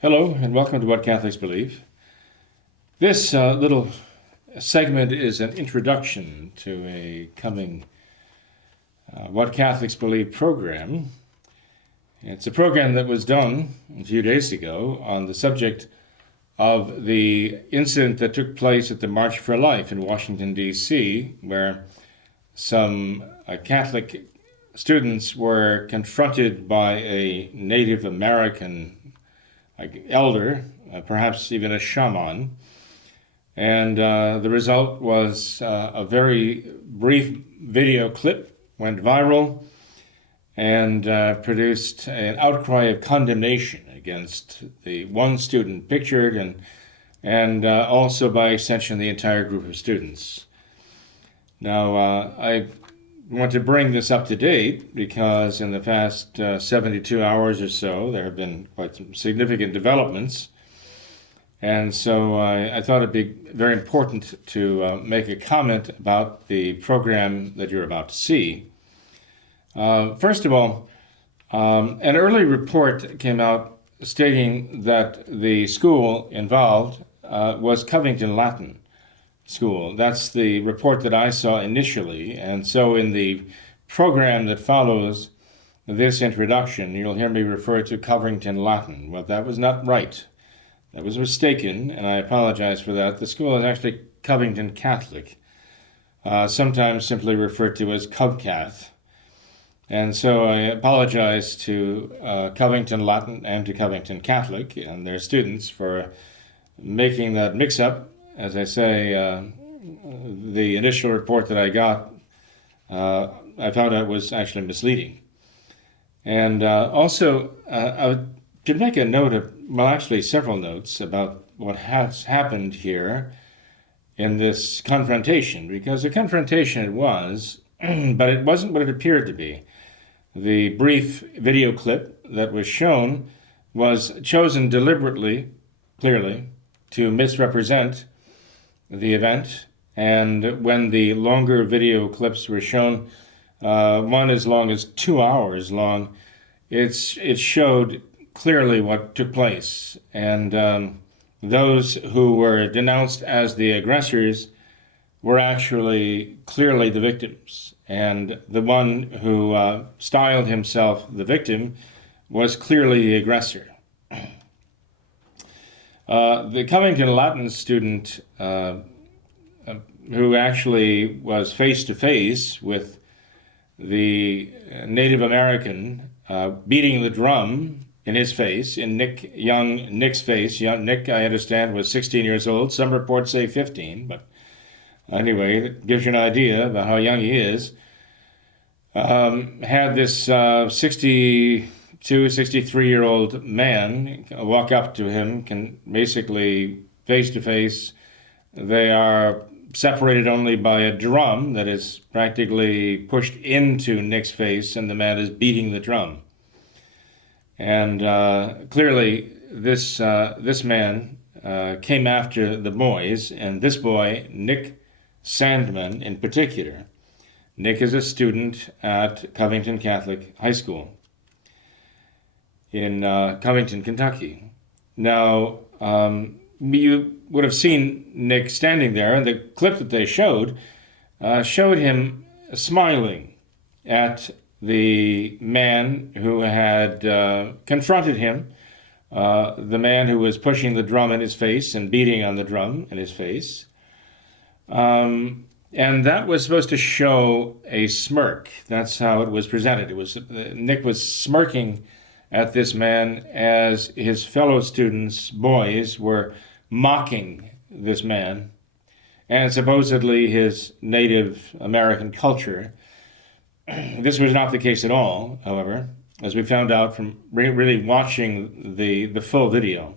Hello, and welcome to What Catholics Believe. This little segment is an introduction to a coming What Catholics Believe program. It's a program that was done a few days ago on the subject of the incident that took place at the March for Life in Washington, D.C., where some Catholic students were confronted by a Native American elder, perhaps even a shaman, and the result was a very brief video clip went viral and produced an outcry of condemnation against the one student pictured and also by extension the entire group of students. Now, I want to bring this up to date because in the past 72 hours or so, there have been quite some significant developments. And so I thought it'd be very important to make a comment about the program that you're about to see. First of all, an early report came out stating that the school involved was Covington Latin School. That's the report that I saw initially. And so in the program that follows this introduction, you'll hear me refer to Covington Latin. Well, that was not right. That was mistaken, and I apologize for that. The school is actually Covington Catholic, sometimes simply referred to as CovCath. And so I apologize to Covington Latin and to Covington Catholic and their students for making that mix-up. As I say, the initial report that I got, I found out was actually misleading. And also, I should make a note of, well, actually several notes about what has happened here in this confrontation, because a confrontation it was, but it wasn't what it appeared to be. The brief video clip that was shown was chosen deliberately, clearly, to misrepresent the event, and when the longer video clips were shown, one as long as 2 hours long, it showed clearly what took place, and those who were denounced as the aggressors were actually clearly the victims, and the one who styled himself the victim was clearly the aggressor. The Covington Latin student who actually was face-to-face with the Native American beating the drum in his face, in Nick's face. Nick, I understand, was 16 years old. Some reports say 15, but anyway, it gives you an idea about how young he is. Had this 63-year-old man walk up to him, can basically face-to-face. They are separated only by a drum that is practically pushed into Nick's face, and the man is beating the drum. And clearly, this man came after the boys, and this boy, Nick Sandman in particular. Nick is a student at Covington Catholic High School in Covington, Kentucky. Now, you would have seen Nick standing there, and the clip that they showed him smiling at the man who had confronted him, the man who was pushing the drum in his face and beating on the drum in his face. And that was supposed to show a smirk. That's how it was presented. It was Nick was smirking at this man as his fellow students, boys, were mocking this man and supposedly his Native American culture. This was not the case at all, however, as we found out from really watching the full video.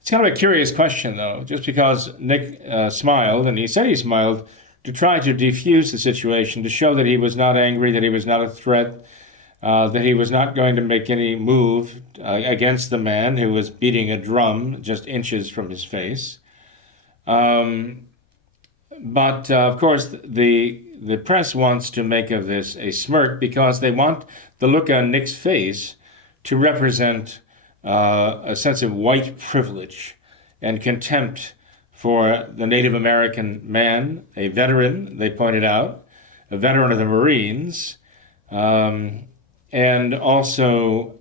It's kind of a curious question, though, just because Nick smiled, and he said he smiled to try to defuse the situation, to show that he was not angry, that he was not a threat, that he was not going to make any move against the man who was beating a drum just inches from his face. But of course, the press wants to make of this a smirk because they want the look on Nick's face to represent a sense of white privilege and contempt for the Native American man, a veteran, they pointed out, a veteran of the Marines, and also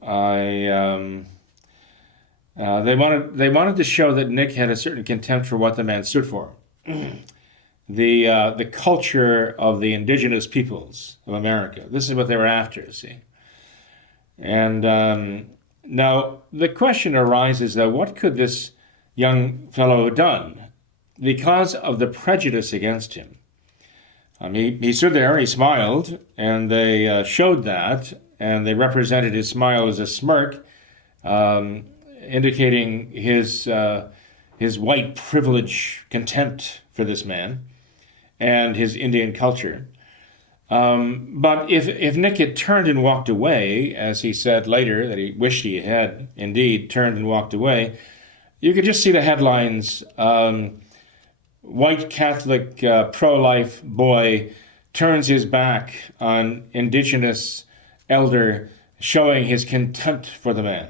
they wanted to show that Nick had a certain contempt for what the man stood for. The culture of the indigenous peoples of America. This is what they were after, see. And now the question arises, though, what could this young fellow have done? Because of the prejudice against him. He stood there, he smiled, and they showed that, and they represented his smile as a smirk, indicating his white privilege contempt for this man and his Indian culture. But if Nick had turned and walked away, as he said later that he wished he had indeed turned and walked away, you could just see the headlines, white Catholic pro-life boy turns his back on indigenous elder, showing his contempt for the man.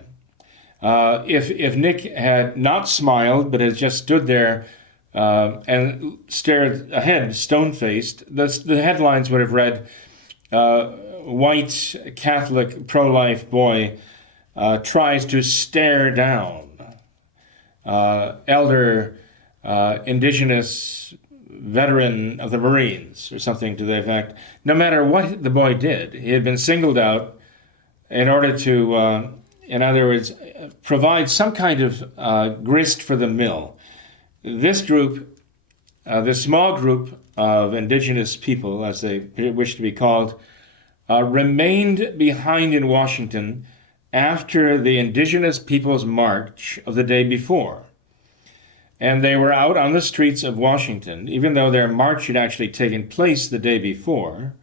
If Nick had not smiled, but had just stood there and stared ahead, stone-faced, the headlines would have read, white Catholic pro-life boy tries to stare down elder indigenous veteran of the Marines, or something to that effect. No matter what the boy did, he had been singled out in order to, in other words, provide some kind of grist for the mill. This group, this small group of indigenous people, as they wish to be called, remained behind in Washington after the Indigenous Peoples March of the day before. And they were out on the streets of Washington, even though their march had actually taken place the day before,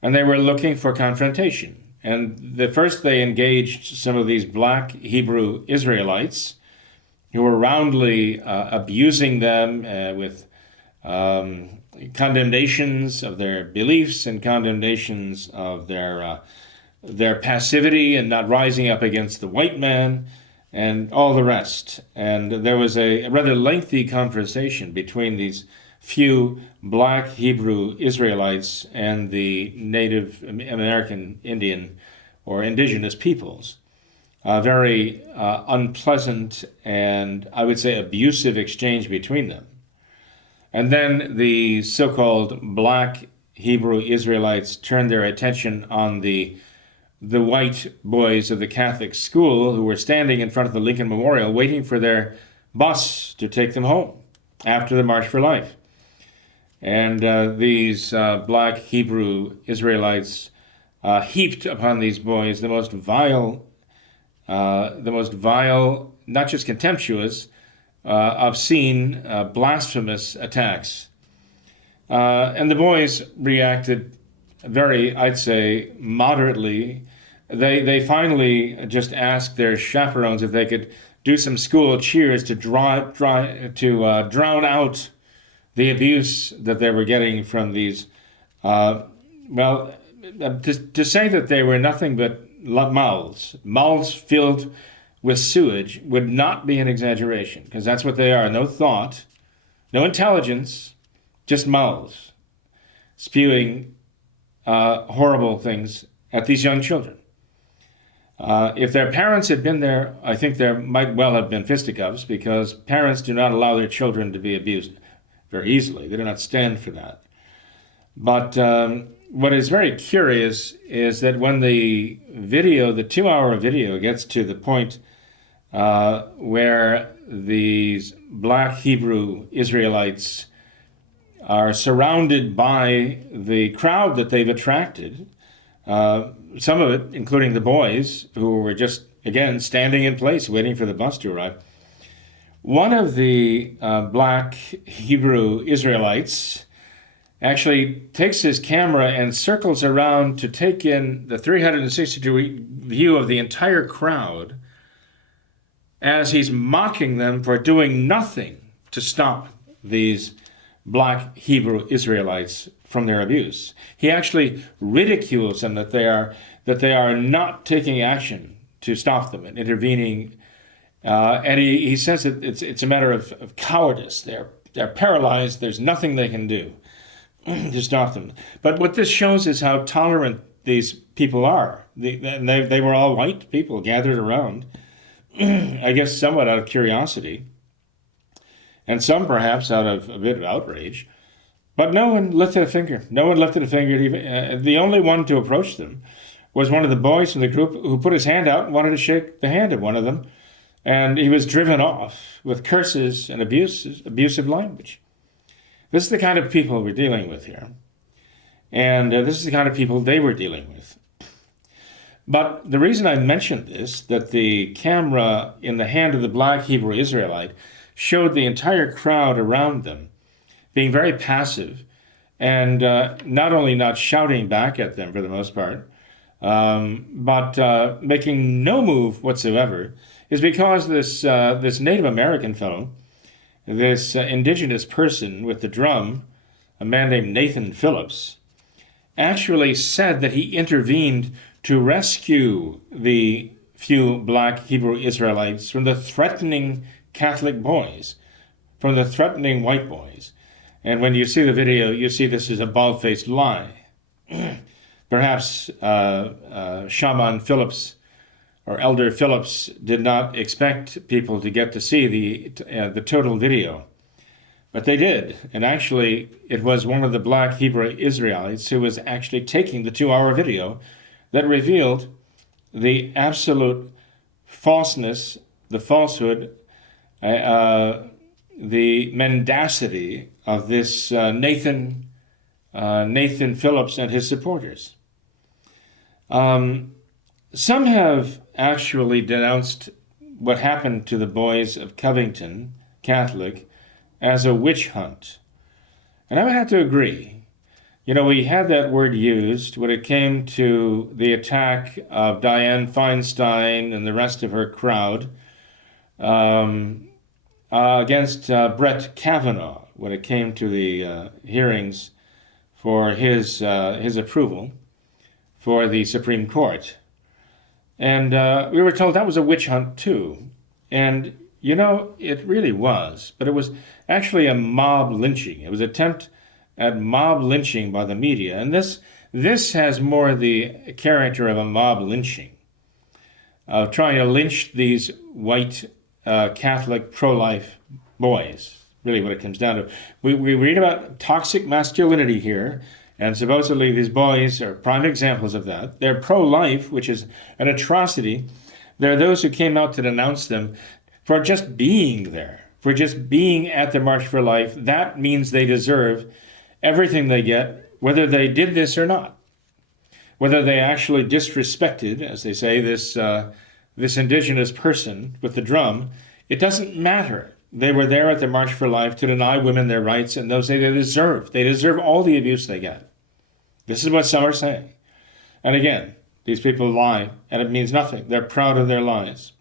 and they were looking for confrontation. And first they engaged some of these black Hebrew Israelites who were roundly abusing them with condemnations of their beliefs and condemnations of their passivity and not rising up against the white man and all the rest. And there was a rather lengthy conversation between these few black Hebrew Israelites and the Native American Indian or indigenous peoples. A very unpleasant and, I would say, abusive exchange between them. And then the so-called black Hebrew Israelites turned their attention on the white boys of the Catholic school who were standing in front of the Lincoln Memorial waiting for their bus to take them home after the March for Life. And these black Hebrew Israelites heaped upon these boys the most vile, not just contemptuous, obscene, blasphemous attacks. And the boys reacted very, I'd say, moderately. They finally just asked their chaperones if they could do some school cheers to drown out the abuse that they were getting from these. To say that they were nothing but mouths filled with sewage would not be an exaggeration, because that's what they are. No thought, no intelligence, just mouths spewing horrible things at these young children. If their parents had been there, I think there might well have been fisticuffs, because parents do not allow their children to be abused very easily. They do not stand for that. But what is very curious is that when the 2-hour video gets to the point where these black Hebrew Israelites are surrounded by the crowd that they've attracted, some of it, including the boys, who were just, again, standing in place waiting for the bus to arrive. One of the black Hebrew Israelites actually takes his camera and circles around to take in the 360-degree view of the entire crowd as he's mocking them for doing nothing to stop these black Hebrew Israelites from their abuse. He actually ridicules them that they are not taking action to stop them and intervening. And he says that it's a matter of cowardice. They're paralyzed. There's nothing they can do to stop them. But what this shows is how tolerant these people are. They were all white people gathered around, I guess somewhat out of curiosity, and some perhaps out of a bit of outrage. But no one lifted a finger. No one lifted a finger. Even, the only one to approach them was one of the boys from the group who put his hand out and wanted to shake the hand of one of them. And he was driven off with curses and abusive language. This is the kind of people we're dealing with here. And this is the kind of people they were dealing with. But the reason I mentioned this, that the camera in the hand of the black Hebrew Israelite showed the entire crowd around them being very passive and not only not shouting back at them for the most part, but making no move whatsoever, is because this Native American fellow, this indigenous person with the drum, a man named Nathan Phillips, actually said that he intervened to rescue the few black Hebrew Israelites from the threatening Catholic boys, from the threatening white boys. And when you see the video, you see this is a bald-faced lie. Perhaps Shaman Phillips or Elder Phillips did not expect people to get to see the total video. But they did. And actually, it was one of the black Hebrew Israelites who was actually taking the 2-hour video that revealed the absolute falseness, the falsehood, the mendacity of this Nathan Phillips and his supporters. Some have actually denounced what happened to the boys of Covington Catholic as a witch hunt. And I would have to agree. You know, we had that word used when it came to the attack of Dianne Feinstein and the rest of her crowd against Brett Kavanaugh when it came to the hearings for his approval for the Supreme Court. And we were told that was a witch hunt too. And, you know, it really was. But it was actually a mob lynching. It was an attempt at mob lynching by the media. And this has more the character of a mob lynching, of trying to lynch these white Catholic pro-life boys, really what it comes down to. We read about toxic masculinity here, and supposedly these boys are prime examples of that. They're pro-life, which is an atrocity. There are those who came out to denounce them for just being there, for just being at the March for Life. That means they deserve everything they get, whether they did this or not. Whether they actually disrespected, as they say, this indigenous person with the drum, it doesn't matter. They were there at the March for Life to deny women their rights, and those they deserve. They deserve all the abuse they get. This is what some are saying. And again, these people lie, and it means nothing. They're proud of their lies.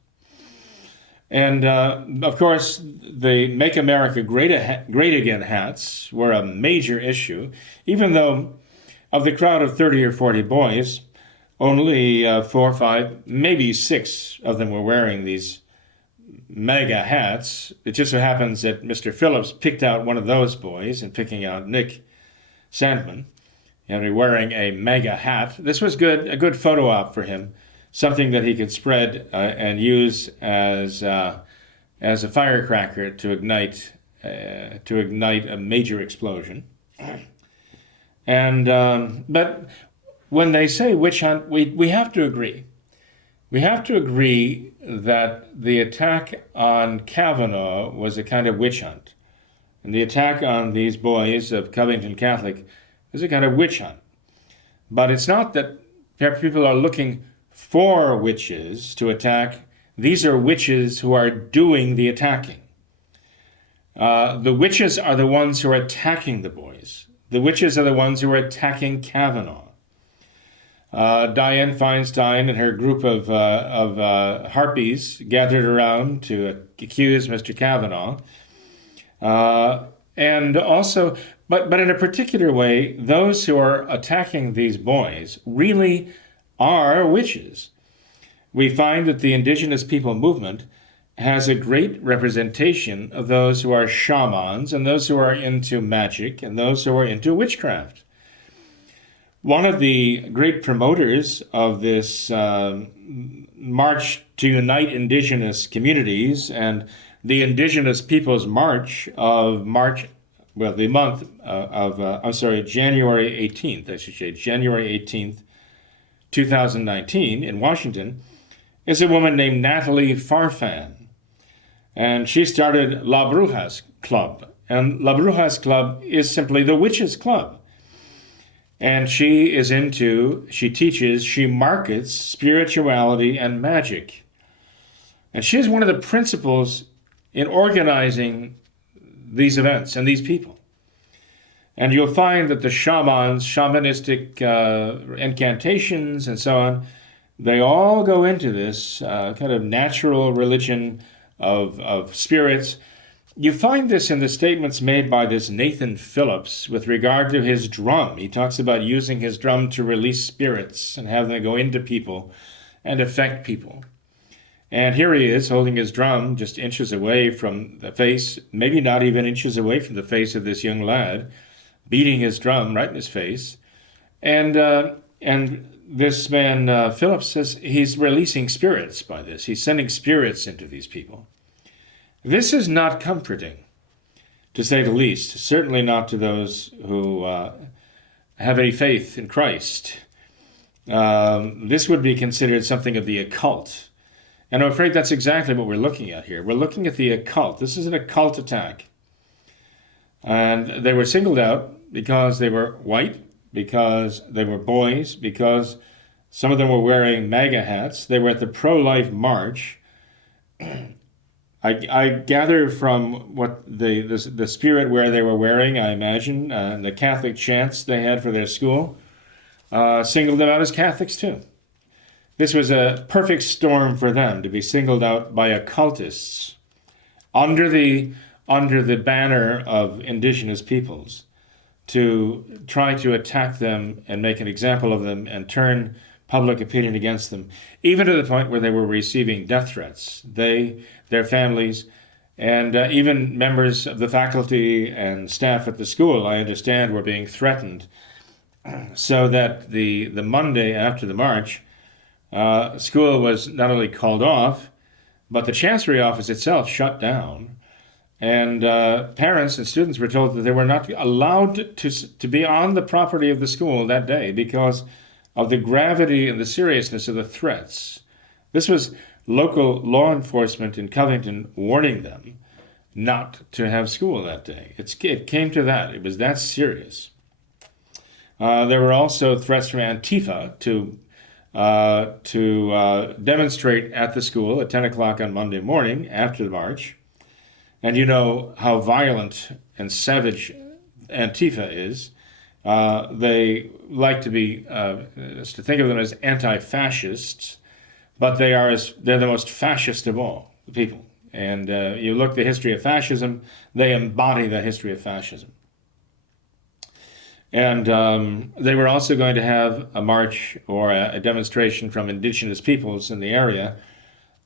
And, of course, the Make America Great Again hats were a major issue, even though of the crowd of 30 or 40 boys, only 4 or 5, maybe 6 of them were wearing these MAGA hats. It just so happens that Mr. Phillips picked out one of those boys and picking out Nick Sandman and wearing a MAGA hat. This was a good photo op for him, something that he could spread and use as a firecracker to ignite a major explosion. And but when they say witch hunt, we have to agree. We have to agree that the attack on Kavanaugh was a kind of witch hunt. And the attack on these boys of Covington Catholic is a kind of witch hunt. But it's not that people are looking for witches to attack. These are witches who are doing the attacking. The witches are the ones who are attacking the boys. The witches are the ones who are attacking Kavanaugh. Dianne Feinstein and her group of harpies gathered around to accuse Mr. Kavanaugh. And also, but in a particular way, those who are attacking these boys really are witches. we find that the indigenous people movement has a great representation of those who are shamans and those who are into magic and those who are into witchcraft. One of the great promoters of this March to Unite Indigenous Communities and the Indigenous Peoples March of the month January 18th, I should say, January 18th, 2019 in Washington, is a woman named Natalie Farfan. And she started La Brujas Club. And La Brujas Club is simply the witches' club. And she teaches, she markets spirituality and magic. And she is one of the principals in organizing these events and these people. And you'll find that the shamans, shamanistic incantations and so on, they all go into this kind of natural religion of spirits. You find this in the statements made by this Nathan Phillips with regard to his drum. He talks about using his drum to release spirits and have them go into people and affect people. And here he is holding his drum just inches away from the face, maybe not even inches away from the face of this young lad, beating his drum right in his face. And this man, Phillips, says he's releasing spirits by this. He's sending spirits into these people. This is not comforting, to say the least, certainly not to those who have any faith in Christ. This would be considered something of the occult. And I'm afraid that's exactly what we're looking at here. We're looking at the occult. This is an occult attack. And they were singled out because they were white, because they were boys, because some of them were wearing MAGA hats. They were at the pro-life march. I gather from what the spirit where they were wearing, I imagine, the Catholic chants they had for their school, singled them out as Catholics too. This was a perfect storm for them to be singled out by occultists under the banner of indigenous peoples to try to attack them and make an example of them and turn public opinion against them, even to the point where they were receiving death threats. Their families, and even members of the faculty and staff at the school, I understand, were being threatened, so that the Monday after the march, school was not only called off, but the Chancery office itself shut down, and parents and students were told that they were not allowed to be on the property of the school that day because of the gravity and the seriousness of the threats. This was local law enforcement in Covington warning them not to have school that day. It came to that. It was that serious. There were also threats from Antifa to demonstrate at the school at 10 o'clock on Monday morning after the march. And you know how violent and savage Antifa is. They like to think of them as anti-fascists, but they're the most fascist of all the people. And you look at the history of fascism, they embody the history of fascism. And they were also going to have a march or a demonstration from indigenous peoples in the area,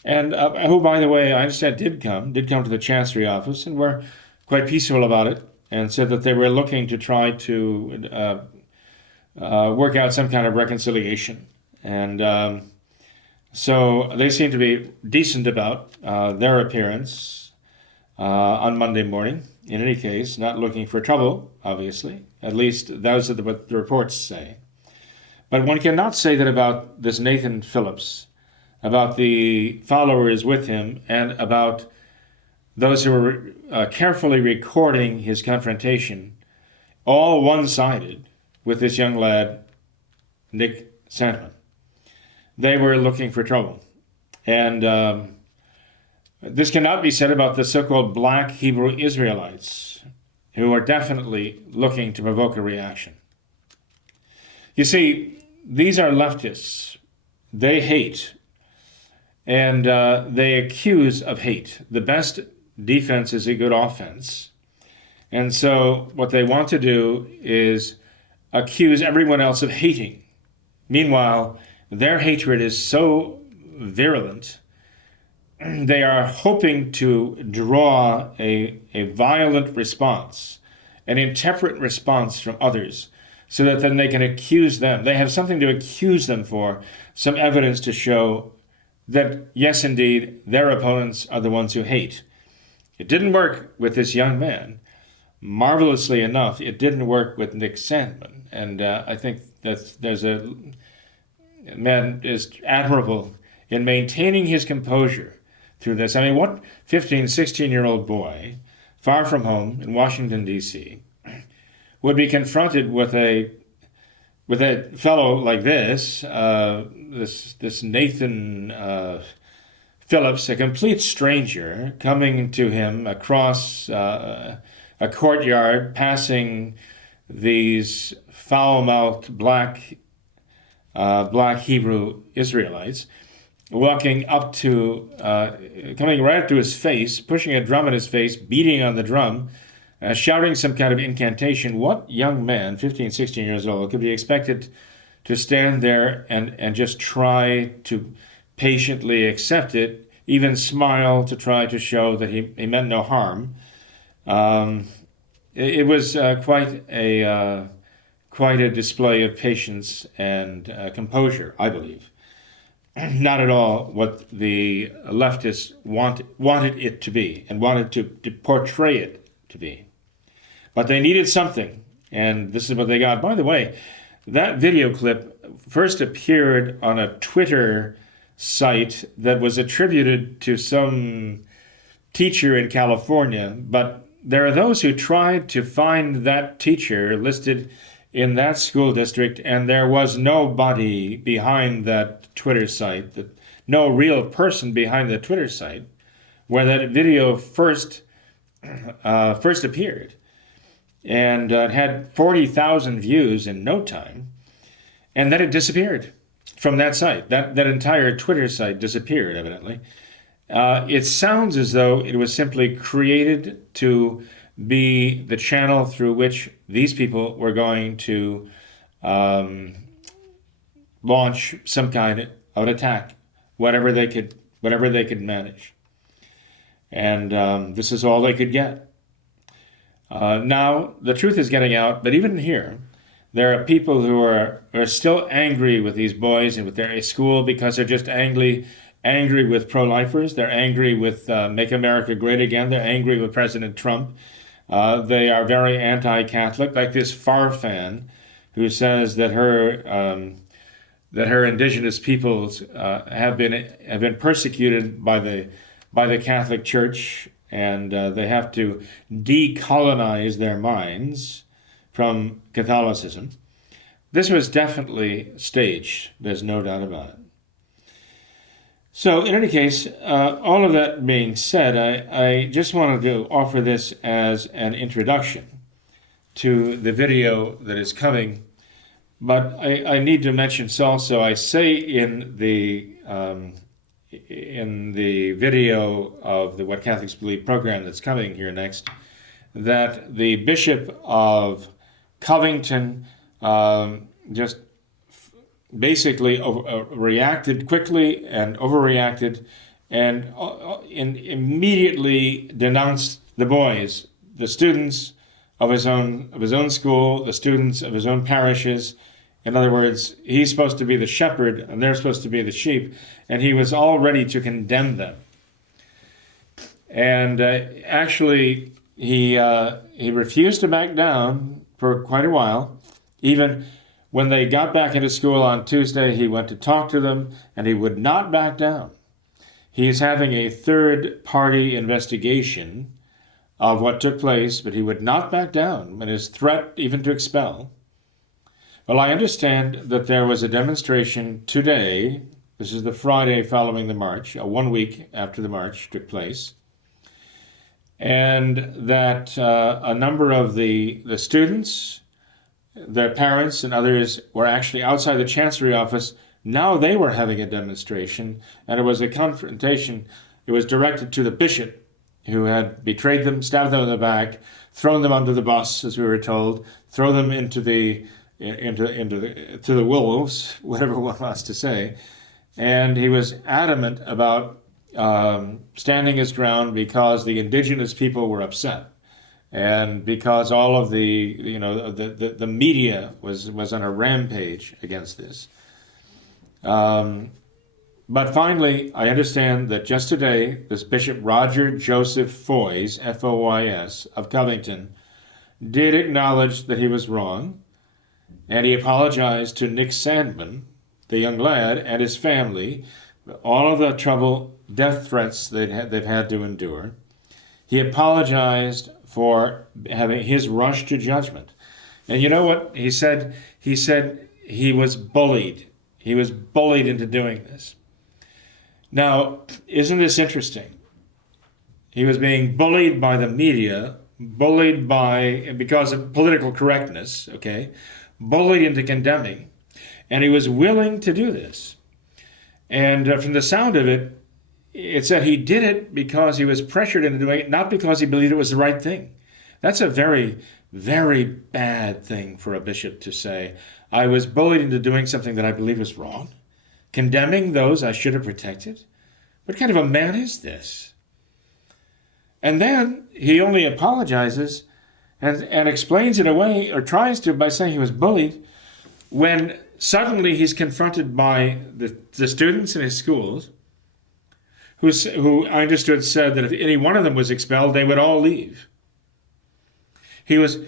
and who, by the way, I understand did come to the Chancery office and were quite peaceful about it and said that they were looking to try to work out some kind of reconciliation. And so they seem to be decent about their appearance on Monday morning. In any case, not looking for trouble, obviously. At least those are what the reports say. But one cannot say that about this Nathan Phillips, about the followers with him, and about those who were carefully recording his confrontation, all one-sided with this young lad, Nick Sandman. They were looking for trouble. And this cannot be said about the so-called black Hebrew Israelites, who are definitely looking to provoke a reaction. You see, these are leftists. They hate, and they accuse of hate. The best defense is a good offense. And so what they want to do is accuse everyone else of hating. Meanwhile, their hatred is so virulent. They are hoping to draw a violent response, an intemperate response from others, so that then they can accuse them. They have something to accuse them for, some evidence to show that, yes, indeed, their opponents are the ones who hate. It didn't work with this young man. Marvelously enough, it didn't work with Nick Sandman. And I think that there's a man is admirable in maintaining his composure through this. I mean, what 15, 16-year-old boy, far from home in Washington, D.C., would be confronted with a fellow like this, this Nathan Phillips, a complete stranger, coming to him across a courtyard, passing these foul-mouthed black Hebrew Israelites, walking up to, coming right up to his face, pushing a drum in his face, beating on the drum, shouting some kind of incantation. What young man, 15, 16 years old, could be expected to stand there and just try to patiently accept it, even smile to try to show that he meant no harm? It was quite a display of patience and composure, I believe. Not at all what the leftists wanted it to be and wanted to portray it to be. But they needed something, and this is what they got. By the way, that video clip first appeared on a Twitter site that was attributed to some teacher in California, but there are those who tried to find that teacher listed in that school district, and there was nobody behind that Twitter site, no real person behind the Twitter site where that video first appeared. And it had 40,000 views in no time, and then it disappeared from that site. That entire Twitter site disappeared, evidently. It sounds as though it was simply created to be the channel through which these people were going to launch some kind of an attack, whatever they could manage. And this is all they could get. Now, the truth is getting out, but even here, there are people who are still angry with these boys and with their school because they're just angry with pro-lifers. They're angry with Make America Great Again. They're angry with President Trump. They are very anti-Catholic, like this Far fan who says that her indigenous peoples have been persecuted by the Catholic Church, and they have to decolonize their minds from Catholicism. This was definitely staged. There's no doubt about it. So in any case, all of that being said, I just wanted to offer this as an introduction to the video that is coming. But I need to mention also, I say in the video of the What Catholics Believe program that's coming here next, that the Bishop of Covington just basically reacted quickly and overreacted and immediately denounced the boys, the students of his own school, the students of his own parishes. In other words, he's supposed to be the shepherd and they're supposed to be the sheep, and he was all ready to condemn them. And actually, he refused to back down for quite a while. Even when they got back into school on Tuesday, he went to talk to them, and he would not back down. He's having a third-party investigation of what took place, but he would not back down in his threat even to expel. Well, I understand that there was a demonstration today. This is the Friday following the march, 1 week after the march took place, and that a number of the students, their parents, and others were actually outside the Chancery office. Now they were having a demonstration, and it was a confrontation. It was directed to the bishop, who had betrayed them, stabbed them in the back, thrown them under the bus, as we were told, throw them into the wolves, whatever one wants to say, And he was adamant about standing his ground because the indigenous people were upset. And because all of the media was on a rampage against this. But finally, I understand that just today, this Bishop Roger Joseph Foys, F-O-Y-S, of Covington, did acknowledge that he was wrong, and he apologized to Nick Sandman, the young lad, and his family, all of the trouble, death threats they've had to endure. He apologized for having his rush to judgment. And you know what he said? He said he was bullied. He was bullied into doing this. Now, isn't this interesting? He was being bullied by the media, bullied because of political correctness, okay? Bullied into condemning. And he was willing to do this. And from the sound of it, it said he did it because he was pressured into doing it, not because he believed it was the right thing. That's a very, very bad thing for a bishop to say. I was bullied into doing something that I believe was wrong, condemning those I should have protected. What kind of a man is this? And then he only apologizes and explains it away, or tries to, by saying he was bullied, when suddenly he's confronted by the students in his schools, who I understood said that if any one of them was expelled, they would all leave. He was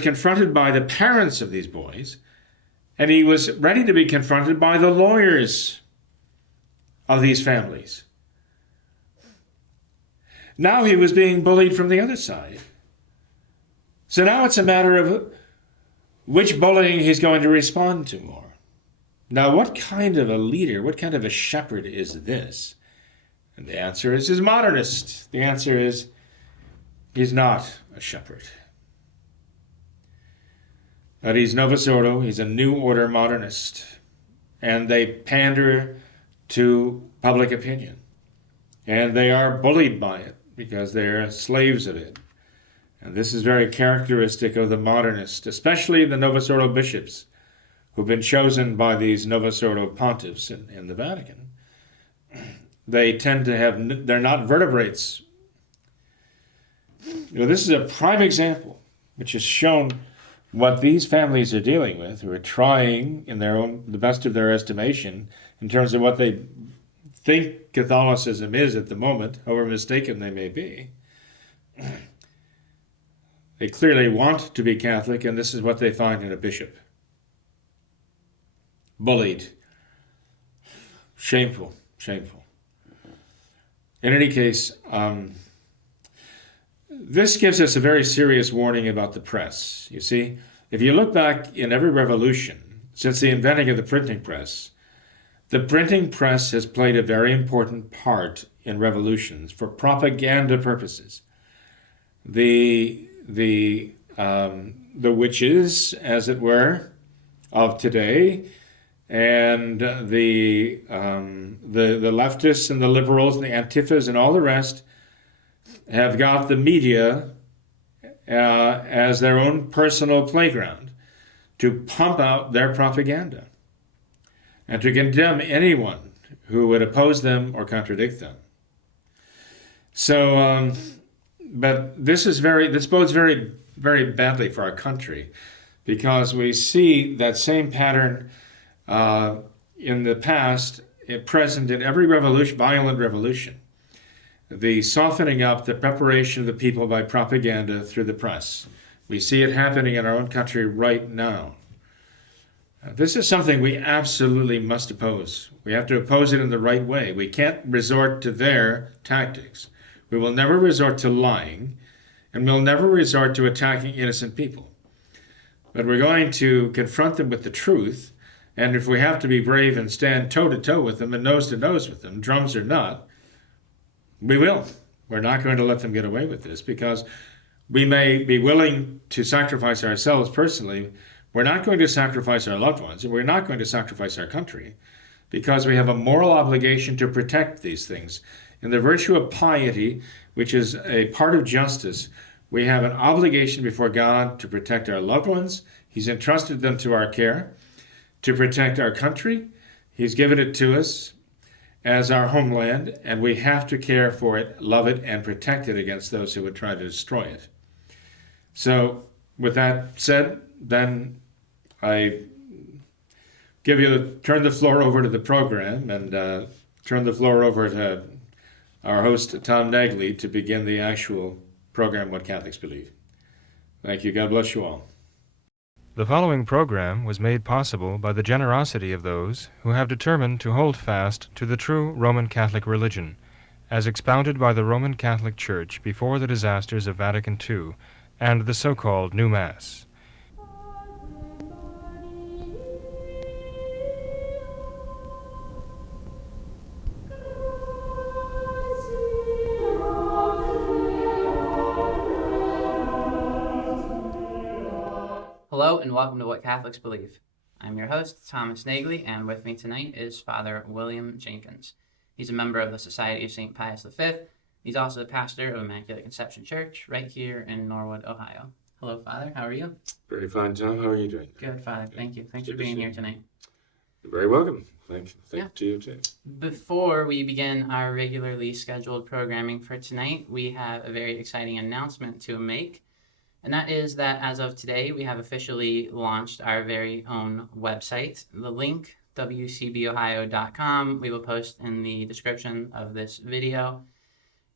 confronted by the parents of these boys, and he was ready to be confronted by the lawyers of these families. Now he was being bullied from the other side. So now it's a matter of which bullying he's going to respond to more. Now, what kind of a leader, what kind of a shepherd is this? And the answer is he's modernist. The answer is he's not a shepherd. But he's Novus Ordo, he's a New Order modernist. And they pander to public opinion. And they are bullied by it because they're slaves of it. And this is very characteristic of the modernist, especially the Novus Ordo bishops, who've been chosen by these Novus Ordo pontiffs in the Vatican. They tend to have, they're not vertebrates. This is a prime example, which has shown what these families are dealing with, who are trying, in the best of their estimation, in terms of what they think Catholicism is at the moment, however mistaken they may be. They clearly want to be Catholic, and this is what they find in a bishop. Bullied. Shameful, shameful. In any case, this gives us a very serious warning about the press. You see, if you look back in every revolution, since the inventing of the printing press, the printing press has played a very important part in revolutions for propaganda purposes. The witches, as it were, of today, and the leftists and the liberals and the antifas and all the rest have got the media as their own personal playground to pump out their propaganda and to condemn anyone who would oppose them or contradict them. So, but this bodes very, very badly for our country, because we see that same pattern in the past, present in every revolution, violent revolution. The softening up, the preparation of the people by propaganda through the press. We see it happening in our own country right now. This is something we absolutely must oppose. We have to oppose it in the right way. We can't resort to their tactics. We will never resort to lying, and we'll never resort to attacking innocent people. But we're going to confront them with the truth, and if we have to be brave and stand toe-to-toe with them and nose-to-nose with them, drums or not, we will. We're not going to let them get away with this, because we may be willing to sacrifice ourselves personally. We're not going to sacrifice our loved ones, and we're not going to sacrifice our country, because we have a moral obligation to protect these things. In the virtue of piety, which is a part of justice, we have an obligation before God to protect our loved ones. He's entrusted them to our care, to protect our country, He's given it to us as our homeland, and we have to care for it, love it, and protect it against those who would try to destroy it. So, with that said, then I turn the floor over to the program and turn the floor over to our host, Tom Nagley, to begin the actual program, What Catholics Believe. Thank you. God bless you all. The following program was made possible by the generosity of those who have determined to hold fast to the true Roman Catholic religion, as expounded by the Roman Catholic Church before the disasters of Vatican II and the so-called New Mass. Hello and welcome to What Catholics Believe. I'm your host, Thomas Nagley, and with me tonight is Father William Jenkins. He's a member of the Society of St. Pius V. He's also the pastor of Immaculate Conception Church right here in Norwood, Ohio. Hello, Father. How are you? Very fine, Tom. How are you doing? Good, Father. Thank you. Thanks for being here tonight. You're very welcome. Thank you to you, too. Before we begin our regularly scheduled programming for tonight, we have a very exciting announcement to make. And that is that as of today, we have officially launched our very own website. The link, wcbohio.com, we will post in the description of this video.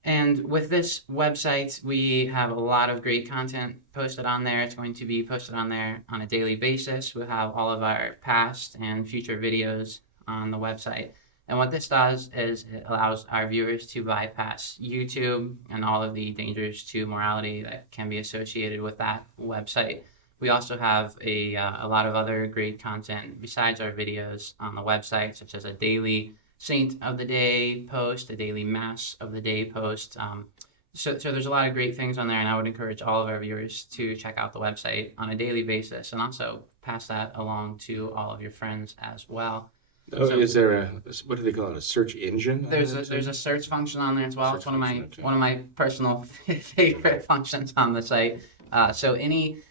And with this website, we have a lot of great content posted on there. It's going to be posted on there on a daily basis. We'll have all of our past and future videos on the website. And what this does is it allows our viewers to bypass YouTube and all of the dangers to morality that can be associated with that website. We also have a lot of other great content besides our videos on the website, such as a daily Saint of the Day post, a daily Mass of the Day post. So there's a lot of great things on there, and I would encourage all of our viewers to check out the website on a daily basis and also pass that along to all of your friends as well. Oh, so, is there what do they call it, a search engine? There's a search function on there as well. It's one of my personal favorite functions on the site. So any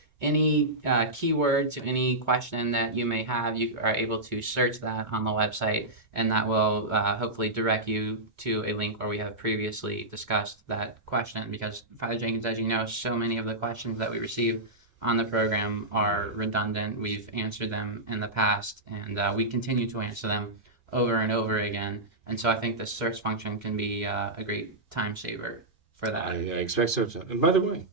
keyword to any question that you may have, you are able to search that on the website, and that will hopefully direct you to a link where we have previously discussed that question. Because Father Jenkins, as you know, so many of the questions that we receive on the program are redundant. We've answered them in the past, and we continue to answer them over and over again. And so I think the search function can be a great time saver for that. I expect so. And by the way,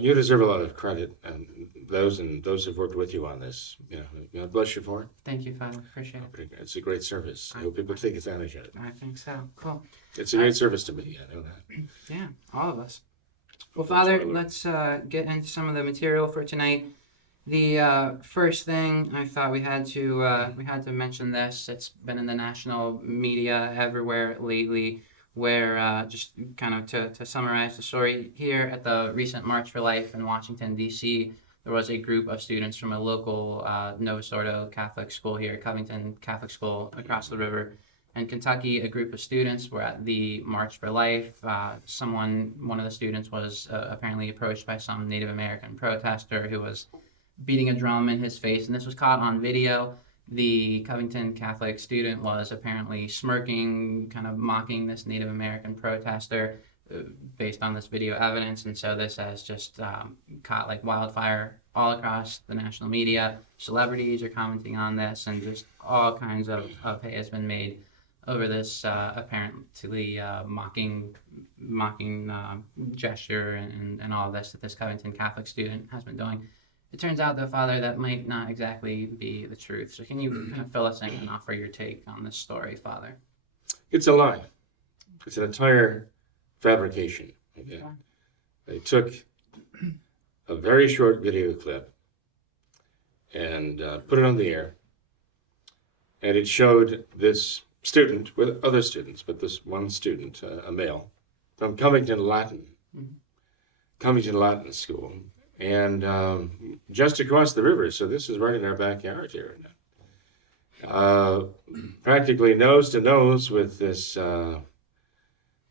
you deserve a lot of credit, and those who've worked with you on this. God bless you for it. Thank you, Father. Appreciate it. It's a great service. I hope people take advantage of it. I think so. Cool. It's a great service to me. I know that. Yeah, all of us. Well, Father, let's get into some of the material for tonight. The first thing I thought we had to mention this. It's been in the national media everywhere lately, where just kind of to summarize the story here at the recent March for Life in Washington D.C. There was a group of students from a local Novus Ordo Catholic school here, Covington Catholic School across the river in Kentucky. A group of students were at the March for Life. One of the students was apparently approached by some Native American protester who was beating a drum in his face, and this was caught on video. The Covington Catholic student was apparently smirking, kind of mocking this Native American protester based on this video evidence, and so this has just caught like wildfire all across the national media. Celebrities are commenting on this, and just all kinds of hay has been made over this apparently mocking gesture and all of this that this Covington Catholic student has been doing. It turns out, though, Father, that might not exactly be the truth. So can you kind of fill us in and offer your take on this story, Father? It's a lie. It's an entire fabrication. Okay? They took a very short video clip and put it on the air, and it showed this student with other students, but this one student, a male, from Covington Latin School, and just across the river. So this is right in our backyard here. Practically nose to nose with this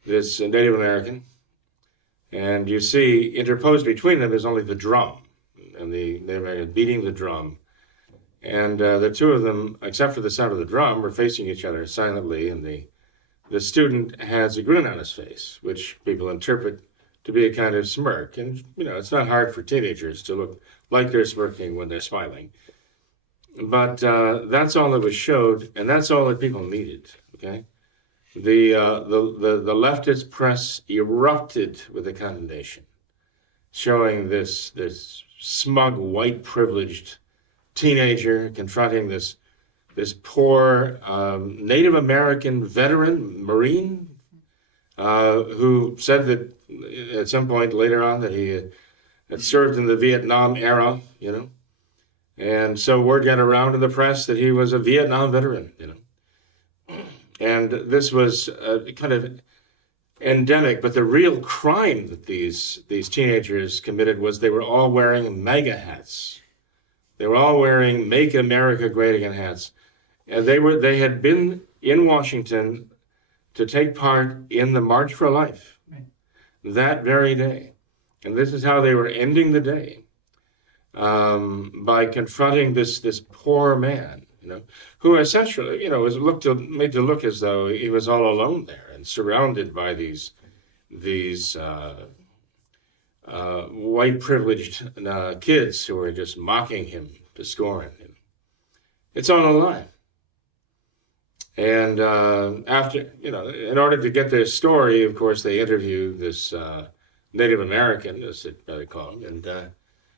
Native American, and you see interposed between them is only the drum, and the Native American beating the drum, And the two of them, except for the sound of the drum, were facing each other silently, and the student has a grin on his face, which people interpret to be a kind of smirk. And, it's not hard for teenagers to look like they're smirking when they're smiling. But that's all that was showed, and that's all that people needed, okay? The leftist press erupted with a condemnation, showing this smug, white, privileged teenager confronting this poor Native American veteran Marine who said that at some point later on that he had served in the Vietnam era, and so word got around in the press that he was a Vietnam veteran, and this was kind of endemic. But the real crime that these teenagers committed was they were all wearing MAGA hats. They were all wearing "Make America Great Again" hats, and they had been in Washington to take part in the March for Life that very day, and this is how they were ending the day, by confronting this poor man, who essentially, was made to look as though he was all alone there and surrounded by these white privileged kids who were just mocking him to scorn. It's on a line. And after, in order to get their story, of course, they interview this Native American, as they call him. And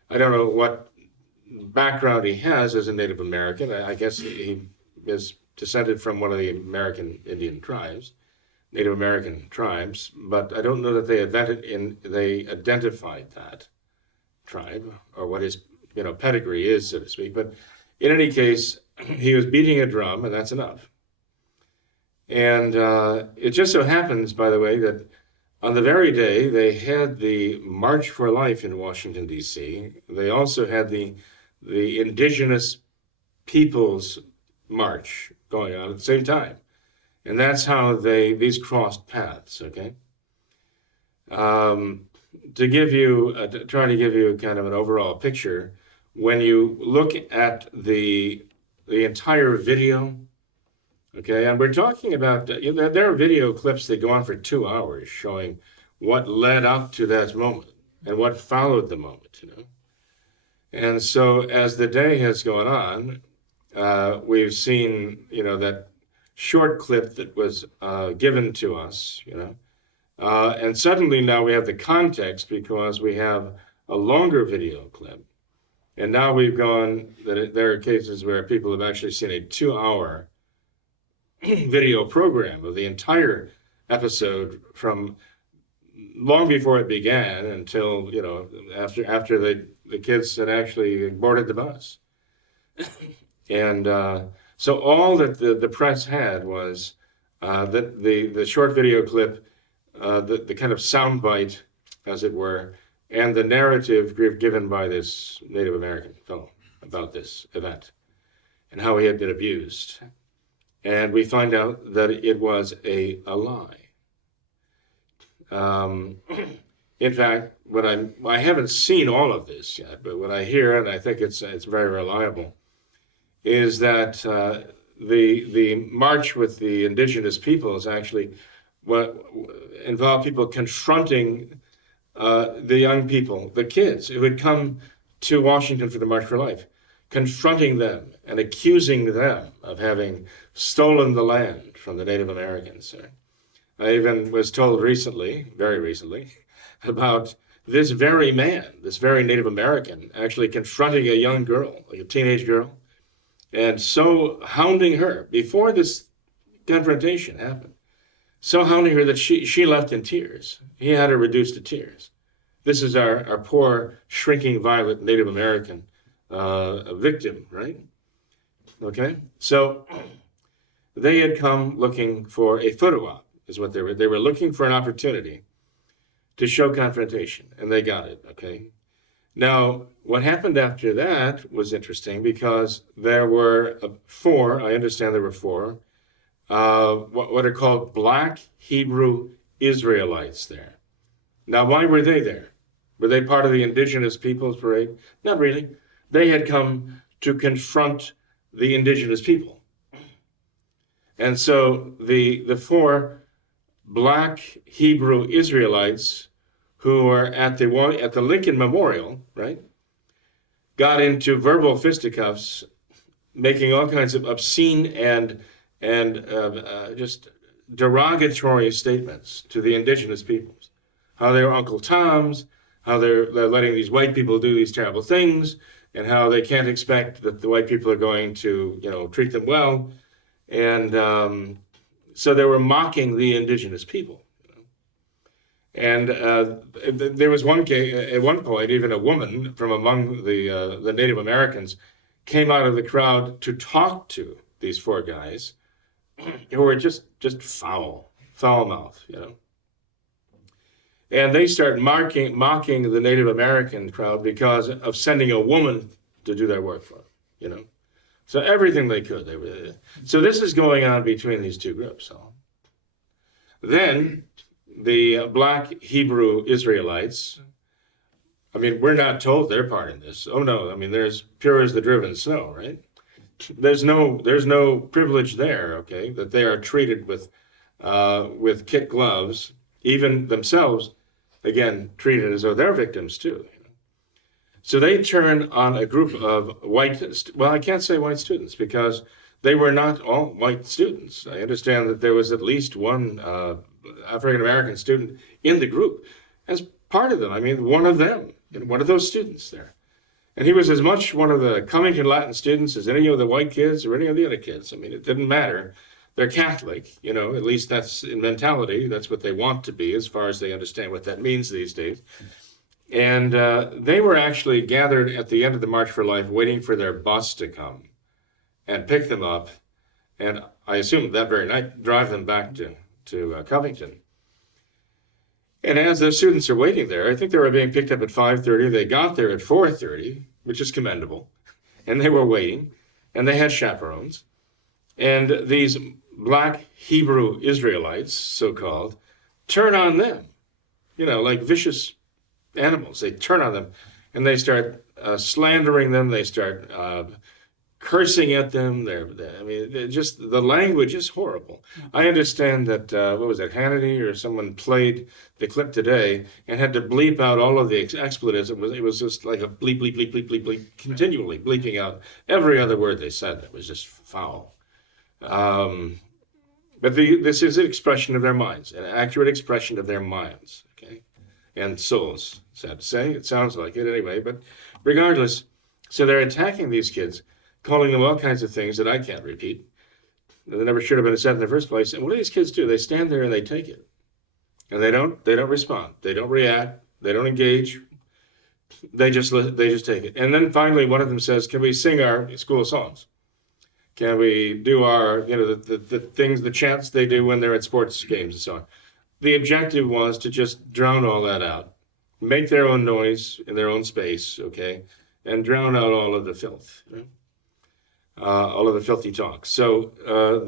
I don't know what background he has as a Native American. I guess he is descended from one of the American Indian tribes, Native American tribes, but I don't know that they identified that tribe or what his pedigree is, so to speak. But in any case, he was beating a drum, and that's enough. And it just so happens, by the way, that on the very day they had the March for Life in Washington, D.C., they also had the Indigenous Peoples March going on at the same time. And that's how these crossed paths, okay? To try to give you kind of an overall picture, when you look at the entire video, okay, and we're talking about, there are video clips that go on for 2 hours showing what led up to that moment and what followed the moment, And so as the day has gone on, we've seen, that short clip that was given to us, and suddenly now we have the context because we have a longer video clip. And now we've gone, that there are cases where people have actually seen a 2-hour video program of the entire episode from long before it began until, after the kids had actually boarded the bus. And so all that the press had was that the short video clip, the kind of soundbite, as it were, and the narrative given by this Native American fellow about this event and how he had been abused. And we find out that it was a lie. In fact, I haven't seen all of this yet, but what I hear, and I think it's very reliable, is that the march with the indigenous peoples actually involved people confronting the young people, the kids who had come to Washington for the March for Life, confronting them and accusing them of having stolen the land from the Native Americans. I even was told recently, very recently, about this very man, this very Native American, actually confronting a young girl, like a teenage girl, and so hounding her before this confrontation happened, so hounding her that she left in tears. He had her reduced to tears. This is our poor, shrinking violet Native American victim, right? Okay, so they had come looking for a photo op, is what they were. They were looking for an opportunity to show confrontation, and they got it, okay? Now, what happened after that was interesting because there were four, I understand there were four, what are called Black Hebrew Israelites there. Now, why were they there? Were they part of the Indigenous Peoples Parade? Not really. They had come to confront the indigenous people. And so the four black Hebrew Israelites who were at the Lincoln Memorial, right, got into verbal fisticuffs, making all kinds of obscene and just derogatory statements to the indigenous peoples, how they were Uncle Toms, how they're letting these white people do these terrible things, and how they can't expect that the white people are going to, treat them well. And so they were mocking the indigenous people. And there was one case, at one point, even a woman from among the Native Americans came out of the crowd to talk to these four guys who were just foul-mouthed, And they start mocking the Native American crowd because of sending a woman to do their work for them, So everything they could. So this is going on between these two groups. Then the black Hebrew Israelites, we're not told their part in this. Oh no, there's pure as the driven snow, right? There's no privilege there, okay, that they are treated with kid gloves, even themselves, again, treated as though they're victims too. So they turn on a group of I can't say white students because they were not all white students. I understand that there was at least one African-American student in the group as part of them. One of them, one of those students there. And he was as much one of the Covington Latin students as any of the white kids or any of the other kids. It didn't matter. They're Catholic, at least that's in mentality. That's what they want to be as far as they understand what that means these days. And they were actually gathered at the end of the March for Life waiting for their bus to come and pick them up. And I assume that very night, drive them back to Covington. And as the students are waiting there, I think they were being picked up at 5:30. They got there at 4:30, which is commendable. And they were waiting, and they had chaperones. And these black Hebrew Israelites, so-called, turn on them, like vicious animals. They turn on them, and they start slandering them. They start cursing at them. Just the language is horrible. I understand that, Hannity or someone played the clip today and had to bleep out all of the expletives. It was just like a bleep, bleep, bleep, bleep, bleep, bleep, continually bleeping out every other word they said. It was just foul. But this is an expression of their minds, an accurate expression of their minds, okay, and souls. Sad to say, it sounds like it anyway, but regardless, so they're attacking these kids, calling them all kinds of things that I can't repeat. That never should have been said in the first place. And what do these kids do? They stand there and they take it. And they don't respond. They don't react. They don't engage. They just take it. And then finally one of them says, can we sing our school songs? Can we do our, the things, the chants they do when they're at sports games and so on? The objective was to just drown all that out, make their own noise in their own space, okay, and drown out all of the filth, all of the filthy talk. So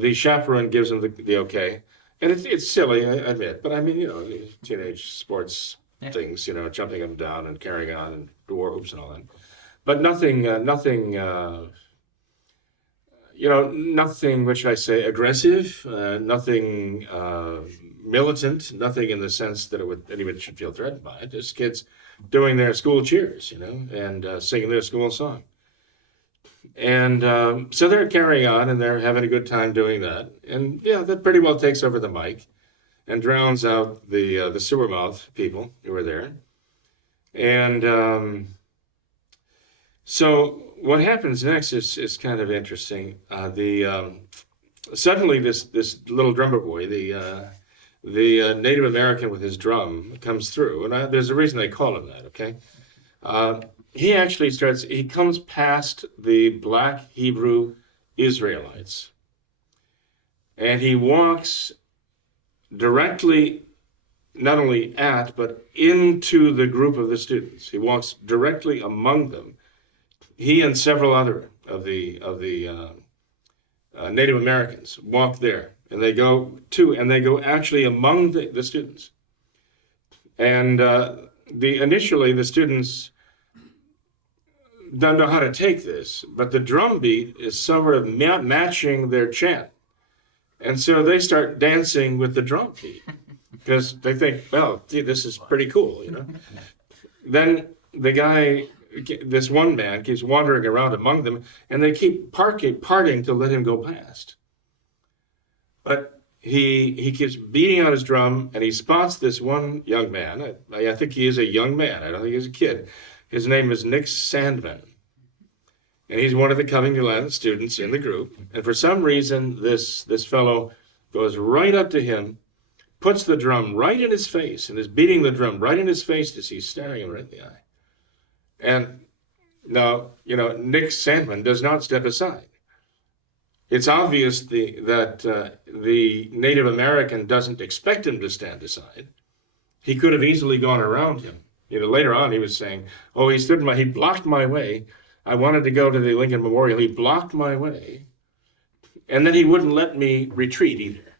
the chaperone gives them the okay, and it's silly, I admit, but teenage sports things, jumping up and down and carrying on and war hoops and all that, but nothing. Nothing, what should I say, aggressive, nothing militant, nothing in the sense that anybody should feel threatened by it. Just kids doing their school cheers, and singing their school song. And so they're carrying on and they're having a good time doing that. And that pretty well takes over the mic and drowns out the sewer mouth people who were there. And so what happens next is kind of interesting. Suddenly this little drummer boy, the Native American with his drum, comes through, and there's a reason they call him that. Okay, he actually he comes past the black Hebrew Israelites, and he walks directly, not only at but into the group of the students. He walks directly among them. He and several other of the Native Americans walk there, and they go actually among the students. And initially the students don't know how to take this, but the drum beat is sort of matching their chant. And so they start dancing with the drum beat because they think, well, gee, this is pretty cool, you know. Then the guy, this one man, keeps wandering around among them, and they keep parting to let him go past. But he keeps beating on his drum, and he spots this one young man. I think he is a young man. I don't think he's a kid. His name is Nick Sandman. And he's one of the Covington students in the group. And for some reason, this fellow goes right up to him, puts the drum right in his face, and is beating the drum right in his face as he's staring him right in the eye. And now, you know, Nick Sandman does not step aside. It's obvious that the Native American doesn't expect him to stand aside. He could have easily gone around him. You know, later on he was saying, oh, he blocked my way. I wanted to go to the Lincoln Memorial. He blocked my way. And then he wouldn't let me retreat either.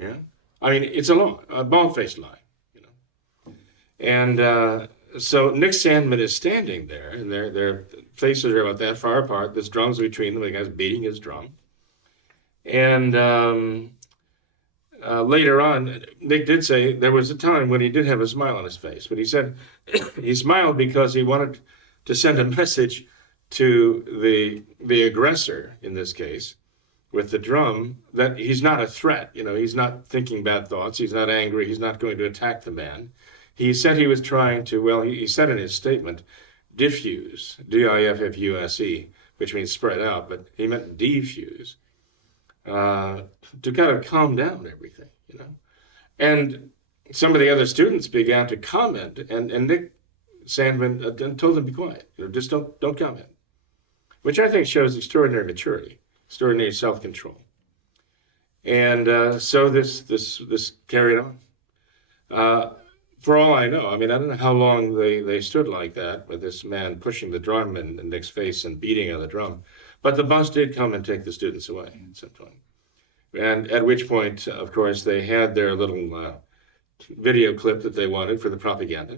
Yeah? I mean, it's a bald-faced lie, you know. And so Nick Sandman is standing there, and their faces are about that far apart. There's drums between them. The guy's beating his drum. And later on, Nick did say there was a time when he did have a smile on his face. But he said he smiled because he wanted to send a message to the aggressor, in this case, with the drum, that he's not a threat. You know, he's not thinking bad thoughts. He's not angry. He's not going to attack the man. He said he was trying to, well, he said in his statement, diffuse, D-I-F-F-U-S-E, which means spread out, but he meant defuse, to kind of calm down everything, you know. And some of the other students began to comment, and Nick Sandman told them to be quiet, you know, just don't comment, which I think shows extraordinary maturity, extraordinary self-control. And so this carried on. For all I know, I mean, I don't know how long they stood like that with this man pushing the drum in Nick's face and beating on the drum. But the bus did come and take the students away at some point. And at which point, of course, they had their little video clip that they wanted for the propaganda,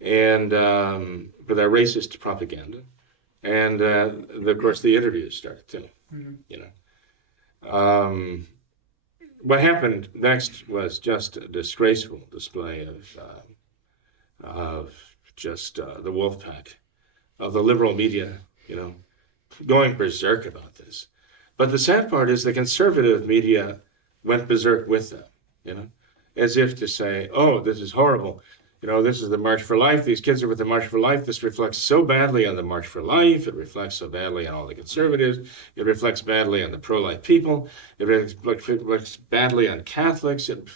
and for their racist propaganda. And, of course, the interviews started too, you know. What happened next was just a disgraceful display of just the wolf pack of the liberal media, you know, going berserk about this. But the sad part is the conservative media went berserk with them, you know, as if to say, oh, this is horrible. You know, this is the March for Life. These kids are with the March for Life. This reflects so badly on the March for Life. It reflects so badly on all the conservatives. It reflects badly on the pro-life people. It reflects badly on Catholics. And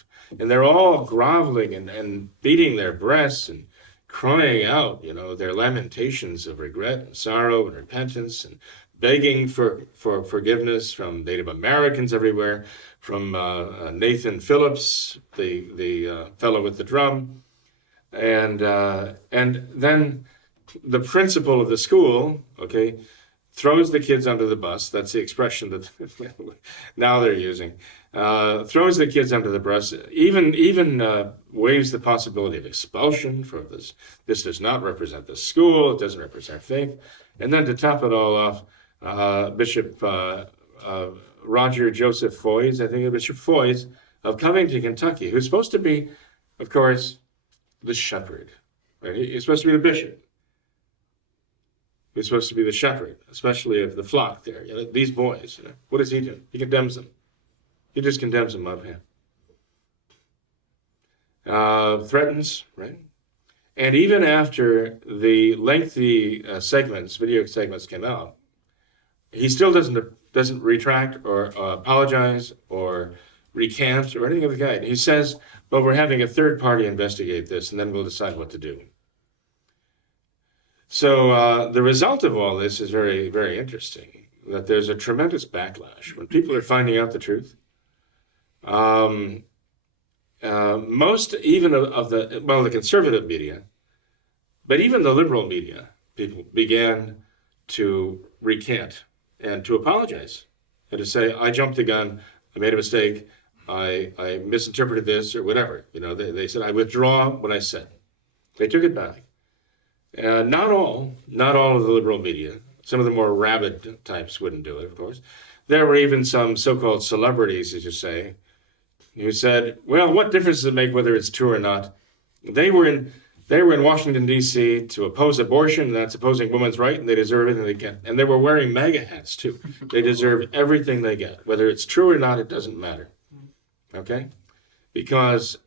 they're all groveling and beating their breasts and crying out, you know, their lamentations of regret and sorrow and repentance, and begging for forgiveness from Native Americans everywhere, from Nathan Phillips, the fellow with the drum. And then the principal of the school, okay, throws the kids under the bus. That's the expression that now they're using. Throws the kids under the bus, even waives the possibility of expulsion for this. This does not represent the school. It doesn't represent faith. And then to top it all off, Bishop Roger Joseph Foys, I think Bishop Foys of Covington, Kentucky, who's supposed to be, of course, the shepherd. Right? He's supposed to be the bishop. He's supposed to be the shepherd, especially of the flock there. You know, these boys, you know, what does he do? He condemns them. He just condemns them up here. Threatens, right? And even after the lengthy video segments came out, he still doesn't retract or apologize or recant or anything of the kind. He says, well, we're having a third party investigate this, and then we'll decide what to do. So the result of all this is very, very interesting, that there's a tremendous backlash when people are finding out the truth. Most even of the conservative media, but even the liberal media, people began to recant and to apologize and to say, I jumped the gun, I made a mistake, I misinterpreted this or whatever. You know, they said, I withdraw what I said. They took it back. Not all of the liberal media. Some of the more rabid types wouldn't do it, of course. There were even some so-called celebrities, as you say, who said, "Well, what difference does it make whether it's true or not?" They were in Washington D.C. to oppose abortion, and that's opposing women's right, and they deserve everything they get. And they were wearing MAGA hats too. They deserve everything they get, whether it's true or not. It doesn't matter. Okay, because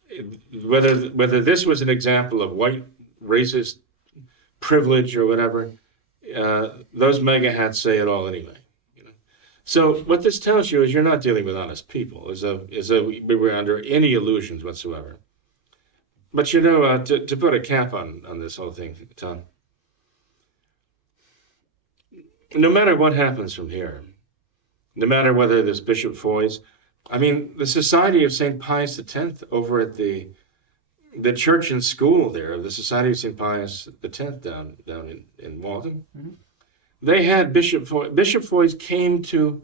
whether this was an example of white racist privilege or whatever, those MAGA hats say it all anyway. So what this tells you is you're not dealing with honest people, as though we were under any illusions whatsoever. But to put a cap on this whole thing, Tom, no matter what happens from here, no matter whether there's Bishop Foy's, I mean, the Society of St. Pius X over at the church and school there, the Society of St. Pius X down in Walden, they had Bishop Foy. Bishop Foy's came to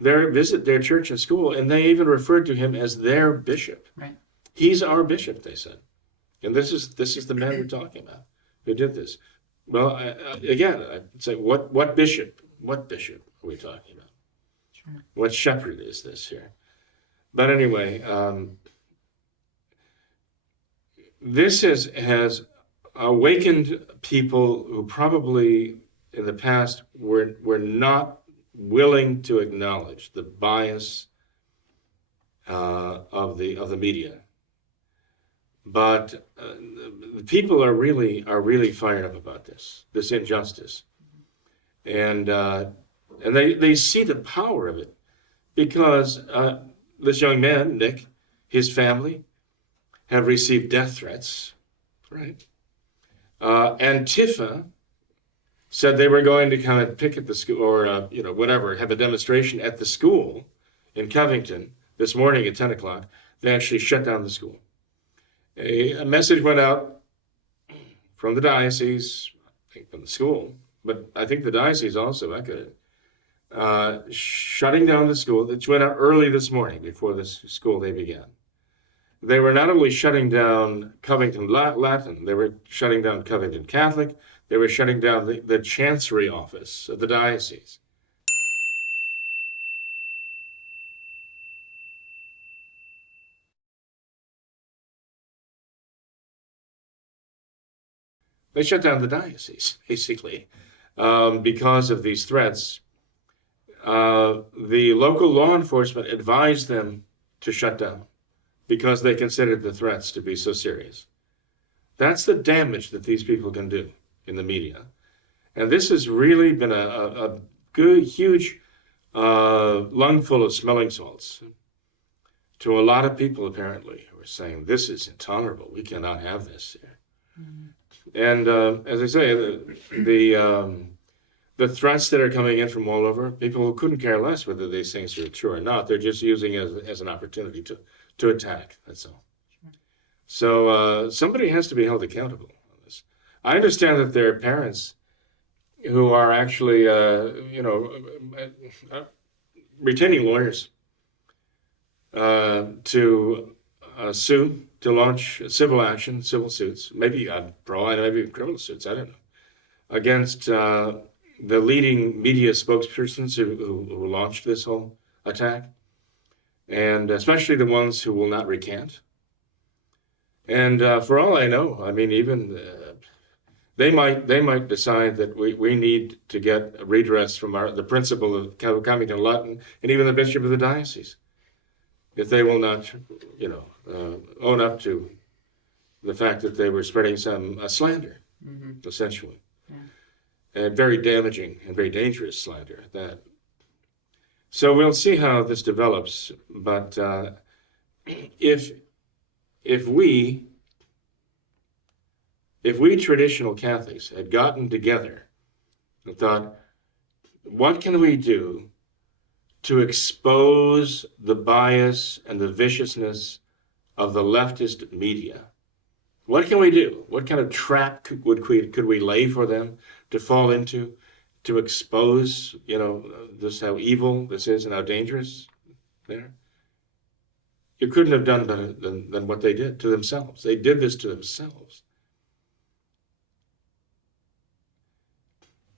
visit their church and school, and they even referred to him as their bishop. Right. He's our bishop, they said. And this is the man we're talking about who did this. Well, I'd say, what bishop are we talking about? Sure. What shepherd is this here? But anyway, this has awakened people who probably in the past were not willing to acknowledge the bias of the media. But the people are really fired up about this injustice, and they see the power of it, because this young man, Nick, his family, have received death threats, right? Antifa said they were going to come and picket the school, or whatever, have a demonstration at the school in Covington this morning at 10 o'clock. They actually shut down the school. A message went out from the diocese, I think from the school, but I think the diocese also echoed it, shutting down the school. It went out early this morning before this school day began. They were not only shutting down Covington Latin, they were shutting down Covington Catholic, they were shutting down the chancery office of the diocese. They shut down the diocese, basically, because of these threats. The local law enforcement advised them to shut down because they considered the threats to be so serious. That's the damage that these people can do in the media. And this has really been a good, huge lungful of smelling salts to a lot of people, apparently, who are saying, this is intolerable. We cannot have this here. Mm-hmm. And as I say, the threats that are coming in from all over, people who couldn't care less whether these things are true or not, they're just using it as an opportunity to attack, that's all. Sure. So somebody has to be held accountable on this. I understand that there are parents who are actually, retaining lawyers to sue, to launch civil action, civil suits, maybe maybe criminal suits, I don't know, against the leading media spokespersons who launched this whole attack, and especially the ones who will not recant. And for all I know, I mean, even they might decide that we need to get a redress from the principal of Covington Latin and even the bishop of the diocese, if they will not, own up to the fact that they were spreading some slander, essentially. Yeah. And very damaging and very dangerous slander at that. So we'll see how this develops, but if we traditional Catholics had gotten together and thought, what can we do to expose the bias and the viciousness of the leftist media? What can we do? What kind of trap could we lay for them to fall into, to expose, this, how evil this is and how dangerous they're? You couldn't have done better than what they did to themselves. They did this to themselves.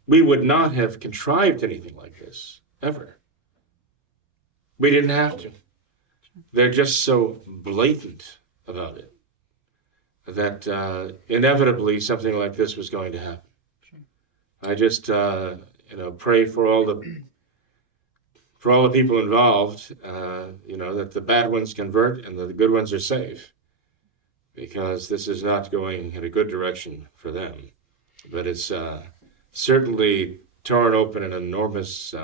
we would not have contrived anything like this, ever. We didn't have to. They're just so blatant about it that inevitably something like this was going to happen. Sure. I just pray for all the people involved, that the bad ones convert and the good ones are safe, because this is not going in a good direction for them. But it's certainly torn open an enormous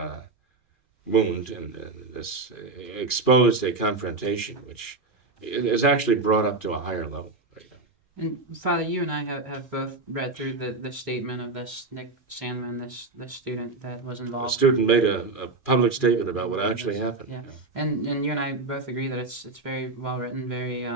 wound, and this exposed a confrontation which is actually brought up to a higher level right now. And Father, you and I have both read through the statement of this Nick Sandman, this student that was involved. A student made a public statement about what actually happened. Yeah, and you and I both agree that it's very well written, very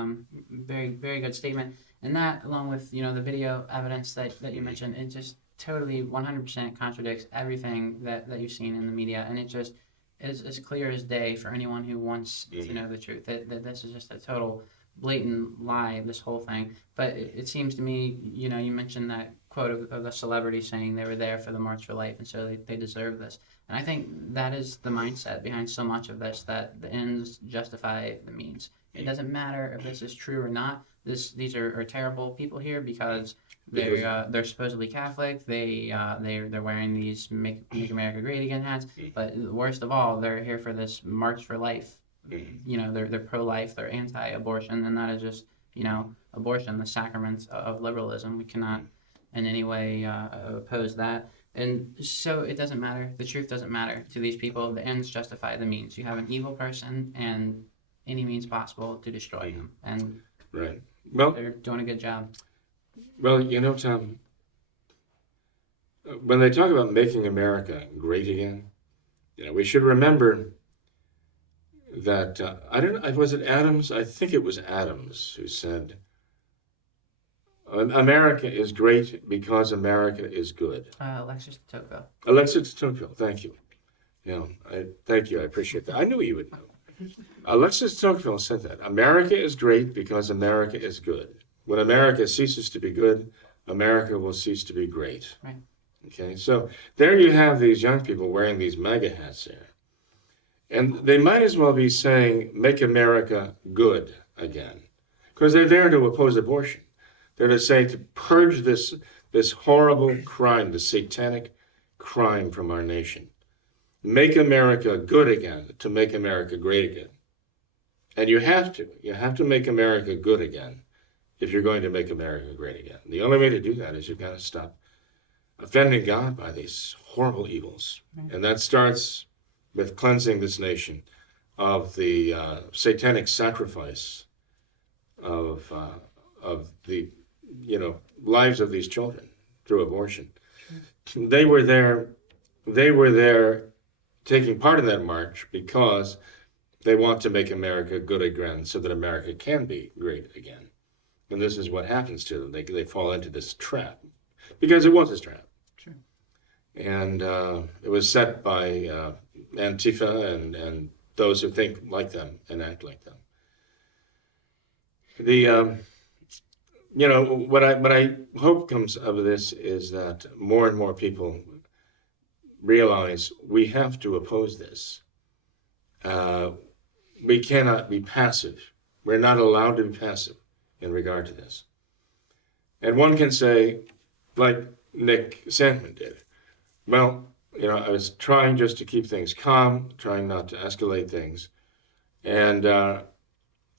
very good statement. And that, along with the video evidence that you mentioned, it just totally 100% contradicts everything that you've seen in the media, and it just is as clear as day for anyone who wants to know the truth that this is just a total blatant lie, this whole thing. But it seems to me, you mentioned that quote of the celebrity saying they were there for the March for Life, and so they deserve this. And I think that is the mindset behind so much of this, that the ends justify the means. It doesn't matter if this is true or not. These are terrible people here because they're supposedly Catholic. They're wearing these Make America Great Again hats. But worst of all, they're here for this March for Life. They're pro-life. They're anti-abortion, and that is just abortion, the sacrament of liberalism. We cannot in any way oppose that. And so it doesn't matter. The truth doesn't matter to these people. The ends justify the means. You have an evil person, and any means possible to destroy them. And right. Well, they're doing a good job. Well, Tom, when they talk about making America great again, we should remember that, was it Adams? I think it was Adams who said, America is great because America is good. Alexis de Tocqueville. Alexis de Tocqueville, thank you. Thank you, I appreciate that. I knew you would know. Alexis de Tocqueville said that. America is great because America is good. When America ceases to be good, America will cease to be great. Right. Okay, so there you have these young people wearing these MAGA hats there. And they might as well be saying, make America good again. Because they're there to oppose abortion. They're to say, to purge this horrible crime, this satanic crime from our nation. Make America good again, to make America great again. And you have to make America good again if you're going to make America great again. The only way to do that is you've got to stop offending God by these horrible evils. Right. And that starts with cleansing this nation of the satanic sacrifice of the lives of these children through abortion. Sure. They were there taking part in that march because they want to make America good again so that America can be great again. And this is what happens to them. They fall into this trap because it was a trap. Sure. And it was set by Antifa and those who think like them and act like them. What I hope comes of this is that more and more people realize we have to oppose this. We cannot be passive. We're not allowed to be passive in regard to this. And one can say, like Nick Sandman did, well, I was trying just to keep things calm, trying not to escalate things. And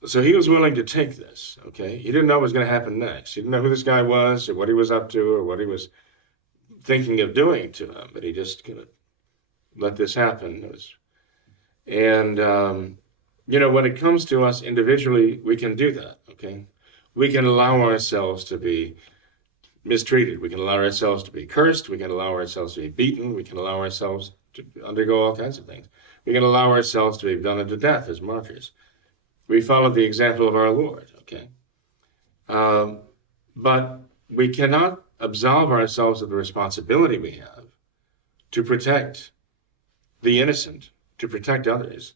so he was willing to take this, okay? He didn't know what was going to happen next. He didn't know who this guy was or what he was up to or what he was thinking of doing to him, but he just let this happen. When it comes to us individually, we can do that, okay? We can allow ourselves to be mistreated. We can allow ourselves to be cursed. We can allow ourselves to be beaten. We can allow ourselves to undergo all kinds of things. We can allow ourselves to be done unto death as martyrs. We follow the example of our Lord, okay? But we cannot absolve ourselves of the responsibility we have to protect the innocent, to protect others,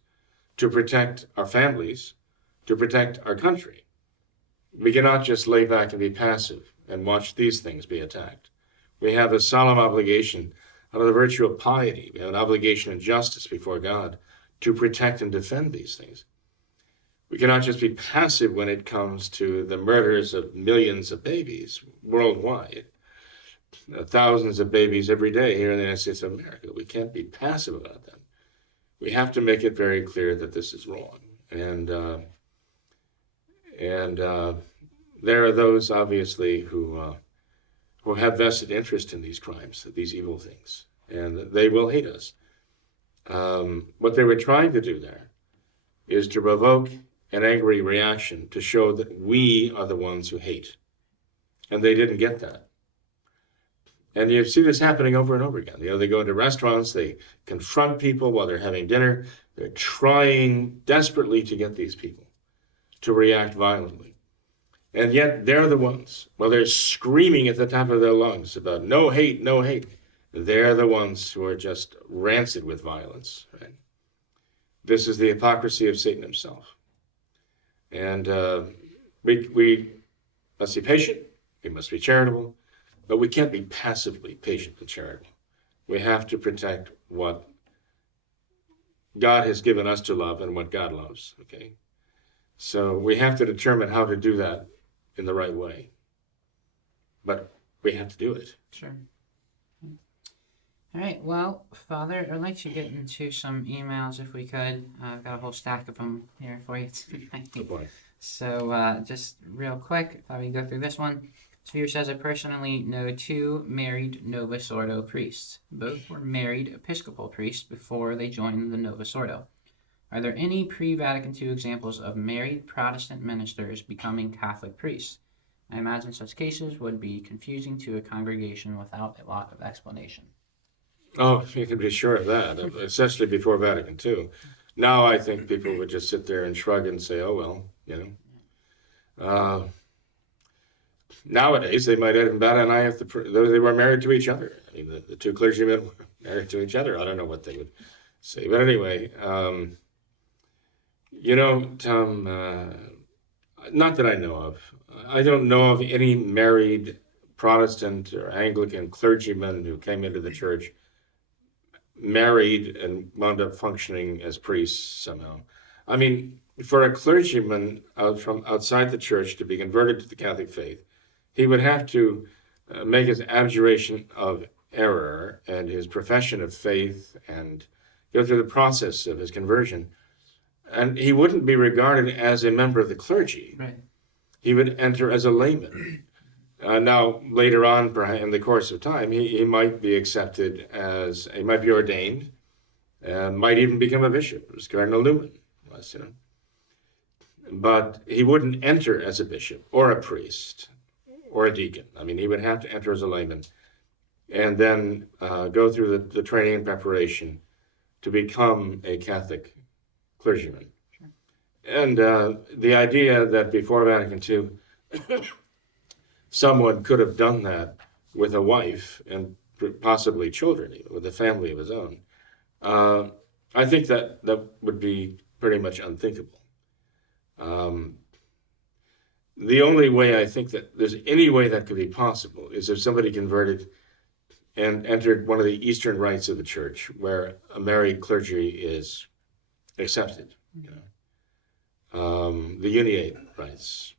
to protect our families, to protect our country. We cannot just lay back and be passive and watch these things be attacked. We have a solemn obligation out of the virtue of piety. We have an obligation and justice before God to protect and defend these things. We cannot just be passive when it comes to the murders of millions of babies worldwide. Thousands of babies every day here in the United States of America. We can't be passive about that. We have to make it very clear that this is wrong. And there are those, obviously, who have vested interest in these crimes, these evil things, and they will hate us. What they were trying to do there is to provoke an angry reaction to show that we are the ones who hate. And they didn't get that. And you see this happening over and over again. They go into restaurants, they confront people while they're having dinner. They're trying desperately to get these people to react violently. And yet they're the ones, while they're screaming at the top of their lungs about no hate, no hate, they're the ones who are just rancid with violence. Right? This is the hypocrisy of Satan himself. And we must be patient, we must be charitable, but we can't be passively patient and charitable. We have to protect what God has given us to love and what God loves, okay? So we have to determine how to do that in the right way. But we have to do it. Sure. All right, well, Father, I'd like to get into some emails if we could. I've got a whole stack of them here for you tonight. Good boy. So just real quick, thought we'd go through this one. This viewer says, I personally know 2 married Novus Ordo priests. Both were married Episcopal priests before they joined the Novus Ordo. Are there any pre-Vatican II examples of married Protestant ministers becoming Catholic priests? I imagine such cases would be confusing to a congregation without a lot of explanation. Oh, you can be sure of that, especially before Vatican II. Now I think people would just sit there and shrug and say, oh, well, Nowadays, they might even bat an eye if they were married to each other. I mean, the 2 clergymen were married to each other. I don't know what they would say. But anyway, Tom, not that I know of. I don't know of any married Protestant or Anglican clergymen who came into the church married and wound up functioning as priests somehow. I mean, for a clergyman from outside the church to be converted to the Catholic faith, he would have to make his abjuration of error and his profession of faith and go through the process of his conversion. And he wouldn't be regarded as a member of the clergy. Right. He would enter as a layman. Now, later on, in the course of time, he might be accepted as, he might be ordained, might even become a bishop, as Cardinal Newman was, But he wouldn't enter as a bishop or a priest or a deacon. I mean, he would have to enter as a layman and then go through the training and preparation to become a Catholic clergyman. Sure. And the idea that before Vatican II, someone could have done that with a wife and possibly children, even, with a family of his own, I think that would be pretty much unthinkable. The only way I think that there's any way that could be possible is if somebody converted and entered one of the Eastern rites of the church, where a married clergy is accepted, the uniate rites.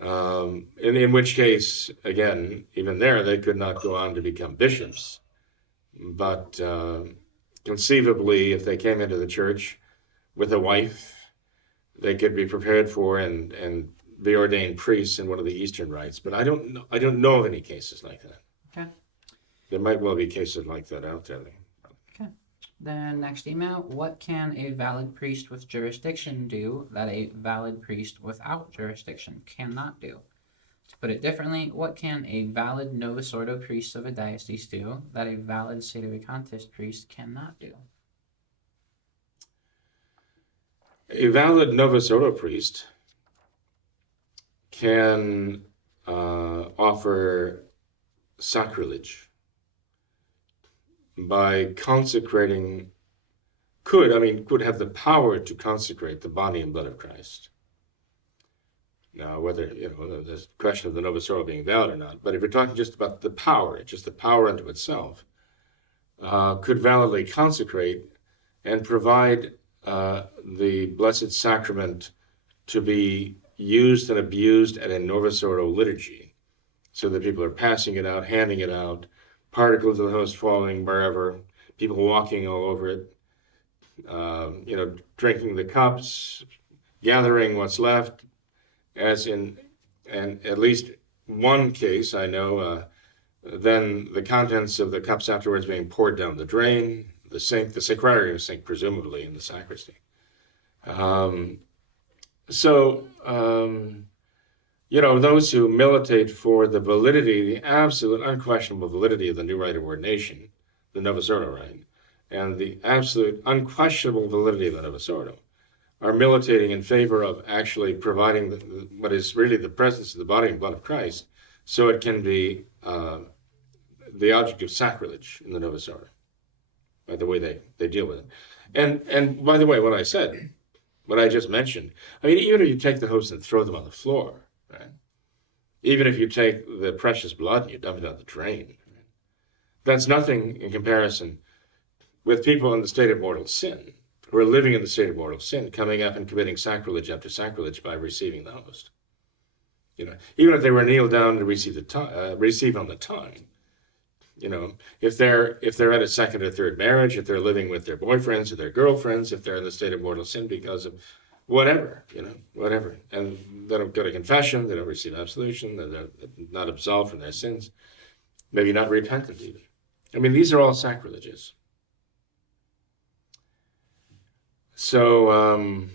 In which case, again, even there, they could not go on to become bishops. But conceivably, if they came into the church with a wife, they could be prepared for and be ordained priests in one of the Eastern rites. But I don't know of any cases like that. Okay. There might well be cases like that out there. Okay. Then next email, what can a valid priest with jurisdiction do that a valid priest without jurisdiction cannot do? To put it differently, what can a valid Novus Ordo priest of a diocese do that a valid sedevacantist priest cannot do? A valid Novus Ordo priest can offer sacrilege by consecrating, could have the power to consecrate the body and blood of Christ. Now, whether, there's a question of the Novus Ordo being valid or not, but if you're talking just about the power, just the power unto itself, could validly consecrate and provide the Blessed Sacrament to be used and abused at a Novus Ordo liturgy, so that people are passing it out, handing it out, particles of the host falling wherever, people walking all over it, drinking the cups, gathering what's left, as in, and at least one case I know, then the contents of the cups afterwards being poured down the drain, the sink, the sacrarium sink, presumably in the sacristy. Those who militate for the validity, the absolute unquestionable validity of the new rite of ordination, the Novus Ordo rite, and the absolute unquestionable validity of the Novus Ordo, are militating in favor of actually providing what is really the presence of the body and blood of Christ, so it can be the object of sacrilege in the Novus Ordo, by the way they deal with it. And by the way, what I just mentioned, I mean, even if you take the host and throw them on the floor, right? Even if you take the precious blood and you dump it down the drain, right? That's nothing in comparison with people in the state of mortal sin, who are living in the state of mortal sin, coming up and committing sacrilege after sacrilege by receiving the host. Even if they were kneeled down to receive on the tongue, if they're at a second or third marriage, if they're living with their boyfriends or their girlfriends, if they're in the state of mortal sin because of whatever, and they don't go to confession, they don't receive absolution, they're not absolved from their sins, maybe not repentant even. I mean, these are all sacrileges. So,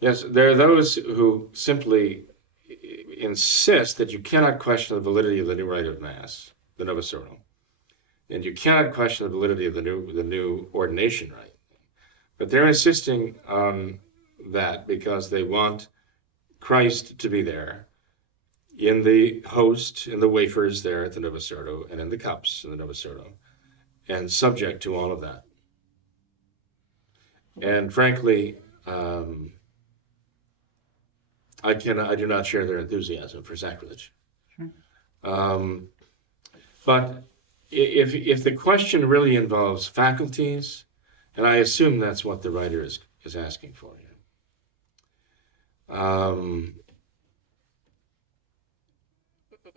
yes, there are those who simply insist that you cannot question the validity of the new rite of Mass, the Novus Ordo, and you cannot question the validity of the new ordination rite. But they're insisting on that because they want Christ to be there in the host, in the wafers there at the Novus Ordo, and in the cups in the Novus Ordo, and subject to all of that. And frankly, I do not share their enthusiasm for sacrilege. Sure. But if the question really involves faculties, and I assume that's what the writer is asking for here.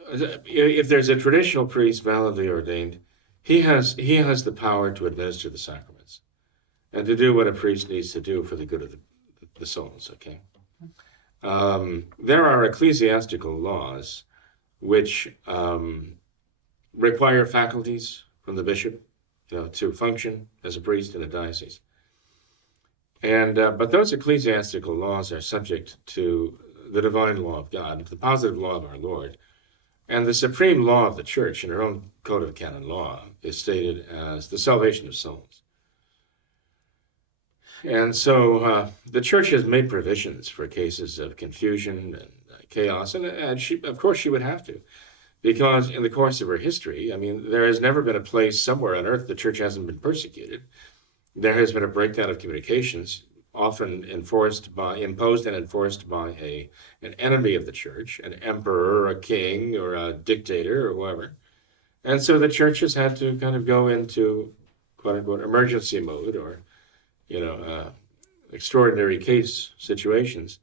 If there's a traditional priest validly ordained, he has the power to administer the sacraments and to do what a priest needs to do for the good of the souls, okay? There are ecclesiastical laws which require faculties from the bishop, to function as a priest in a diocese. And but those ecclesiastical laws are subject to the divine law of God, the positive law of our Lord. And the supreme law of the Church in her own Code of Canon Law is stated as the salvation of souls. And so the Church has made provisions for cases of confusion and chaos, and she, of course, she would have to, because in the course of her history, I mean, there has never been a place somewhere on earth the Church hasn't been persecuted. There has been a breakdown of communications, often imposed and enforced by an enemy of the Church, an emperor, or a king, or a dictator, or whoever. And so the Church has had to kind of go into, quote-unquote, emergency mode, or extraordinary case situations.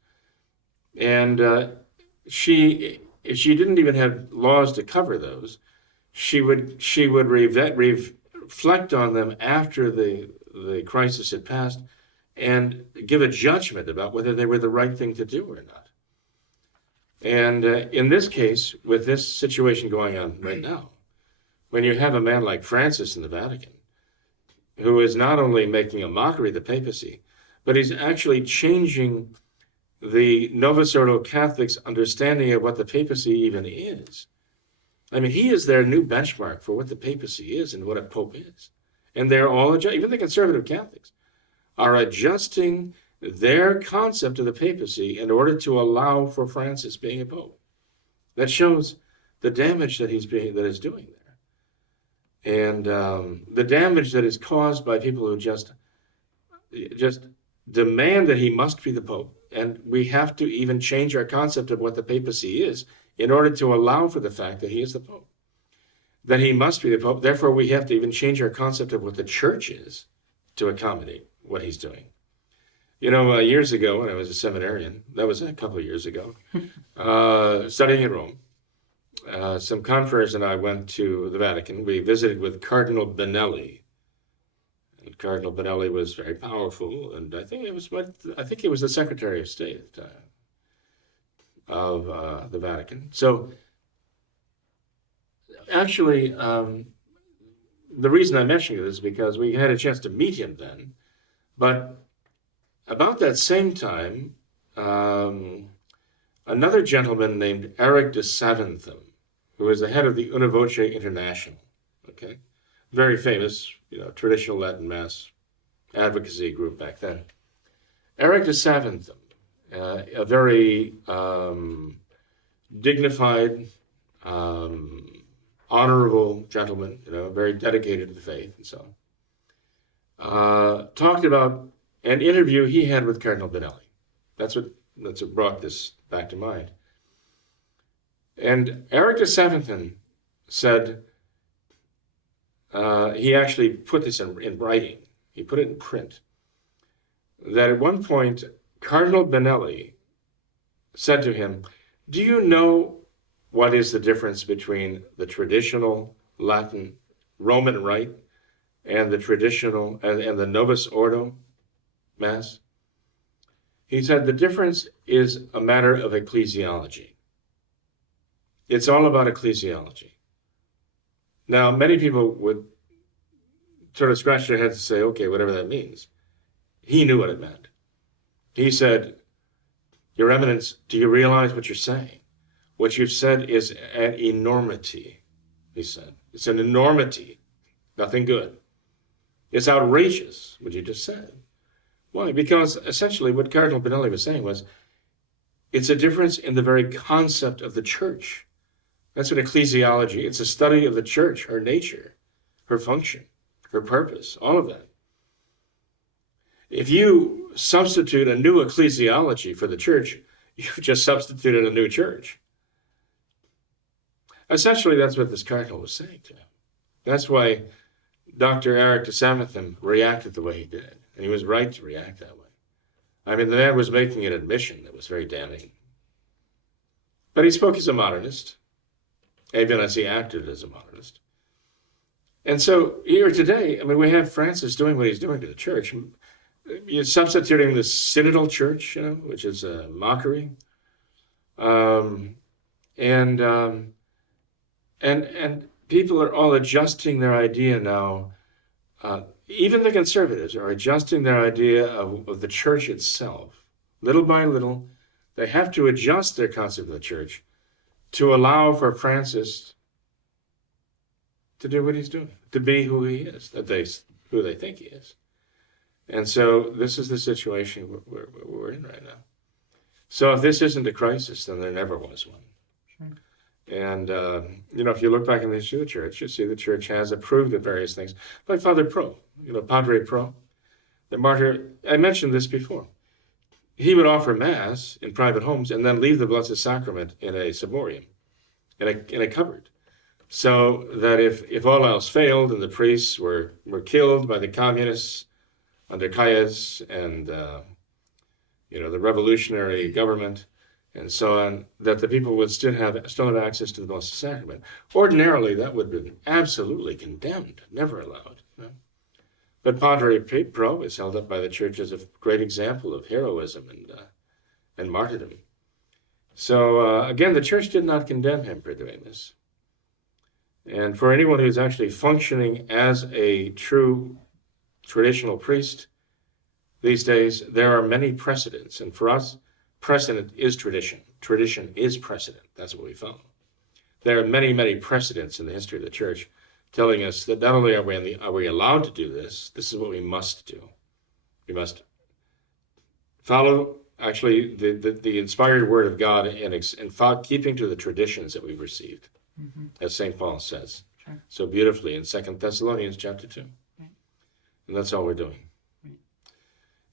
And if she didn't even have laws to cover those, she would reflect on them after the crisis had passed and give a judgment about whether they were the right thing to do or not. And in this case, with this situation going on right now, when you have a man like Francis in the Vatican, who is not only making a mockery of the papacy, but he's actually changing the Novus Ordo Catholics' understanding of what the papacy even is. I mean, he is their new benchmark for what the papacy is and what a pope is. And they're all, even the conservative Catholics, are adjusting their concept of the papacy in order to allow for Francis being a pope. That shows the damage that he's doing there. And the damage that is caused by people who just demand that he must be the Pope. And we have to even change our concept of what the papacy is in order to allow for the fact that he is the Pope. then he must be the Pope. Therefore, we have to even change our concept of what the church is to accommodate what he's doing. Years ago when I was a seminarian, that was a couple of years ago, studying in Rome, some confreres and I went to the Vatican. We visited with Cardinal Benelli. And Cardinal Benelli was very powerful, and I think he was the Secretary of State at the time of the Vatican. So actually, the reason I'm mentioning this is because we had a chance to meet him then, but about that same time, another gentleman named Eric de Saventham, who was the head of the Una Voce International, okay, very famous, traditional Latin Mass advocacy group back then. Eric de Saventham, a very dignified, honorable gentleman, very dedicated to the faith and so on, talked about an interview he had with Cardinal Benelli. That's what brought this back to mind. And Eric de Saventham said, he actually put this in writing, he put it in print, that at one point Cardinal Benelli said to him, "Do you know what is the difference between the traditional Latin Roman Rite and the traditional and the Novus Ordo Mass?" He said, "The difference is a matter of ecclesiology. It's all about ecclesiology." Now, many people would sort of scratch their heads and say, okay, whatever that means. He knew what it meant. He said, "Your Eminence, do you realize what you're saying? What you've said is an enormity," he said. "It's an enormity, nothing good. It's outrageous, what you just said." Why? Because essentially what Cardinal Benelli was saying was, it's a difference in the very concept of the church. That's what ecclesiology, it's a study of the church, her nature, her function, her purpose, all of that. If you substitute a new ecclesiology for the church, you've just substituted a new church. Essentially, that's what this cardinal was saying to him. That's why Dr. Eric de Saventham reacted the way he did. And he was right to react that way. I mean, the man was making an admission that was very damning. But he spoke as a modernist, even as he acted as a modernist. And so here today, I mean, we have Francis doing what he's doing to the church. You're substituting the synodal church, which is a mockery. And people are all adjusting their idea now. Even the conservatives are adjusting their idea of the church itself. Little by little, they have to adjust their concept of the church to allow for Francis to do what he's doing, to be who he is, who they think he is. And so this is the situation we're in right now. So if this isn't a crisis, then there never was one. Sure. And, if you look back in the history of the church, you see the church has approved of various things, like Father Pro, Padre Pro, the martyr. I mentioned this before. He would offer Mass in private homes and then leave the Blessed Sacrament in a ciborium, in a cupboard. So that if all else failed and the priests were killed by the communists under Calles and, the revolutionary government, and so on, that the people would still have access to the Blessed Sacrament. Ordinarily, that would have been absolutely condemned, never allowed. But Padre Pro is held up by the Church as a great example of heroism and martyrdom. So again, the Church did not condemn him for doing this. And for anyone who's actually functioning as a true traditional priest these days, there are many precedents. And for us, precedent is tradition. Tradition is precedent. That's what we follow. There are many, many precedents in the history of the church telling us that not only are we allowed to do this, this is what we must do. We must follow, actually, the inspired word of God and keeping to the traditions that we've received, as St. Paul says so beautifully in 2 Thessalonians chapter 2. Right. And that's all we're doing.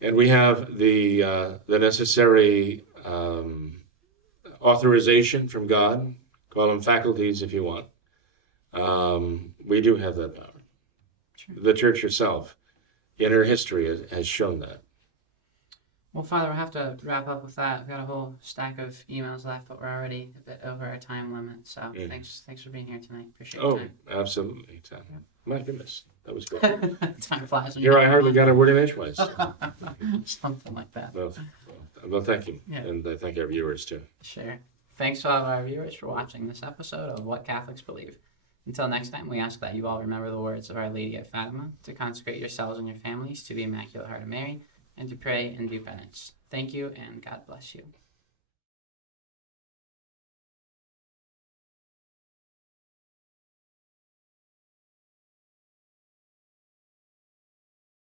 And we have the necessary authorization from God, call them faculties if you want, We do have that power. Sure. The church herself, in her history, has shown that. Well, Father, we'll have to wrap up with that. We've got a whole stack of emails left, but we're already a bit over our time limit. So thanks for being here tonight. Appreciate your time. Absolutely. My goodness, that was great. Time flies. Here I hardly got a word in edgewise. Something like that. Well, thank you. Yeah. And I thank our viewers too. Sure. Thanks to all of our viewers for watching this episode of What Catholics Believe. Until next time, we ask that you all remember the words of Our Lady at Fatima, to consecrate yourselves and your families to the Immaculate Heart of Mary, and to pray and do penance. Thank you, and God bless you.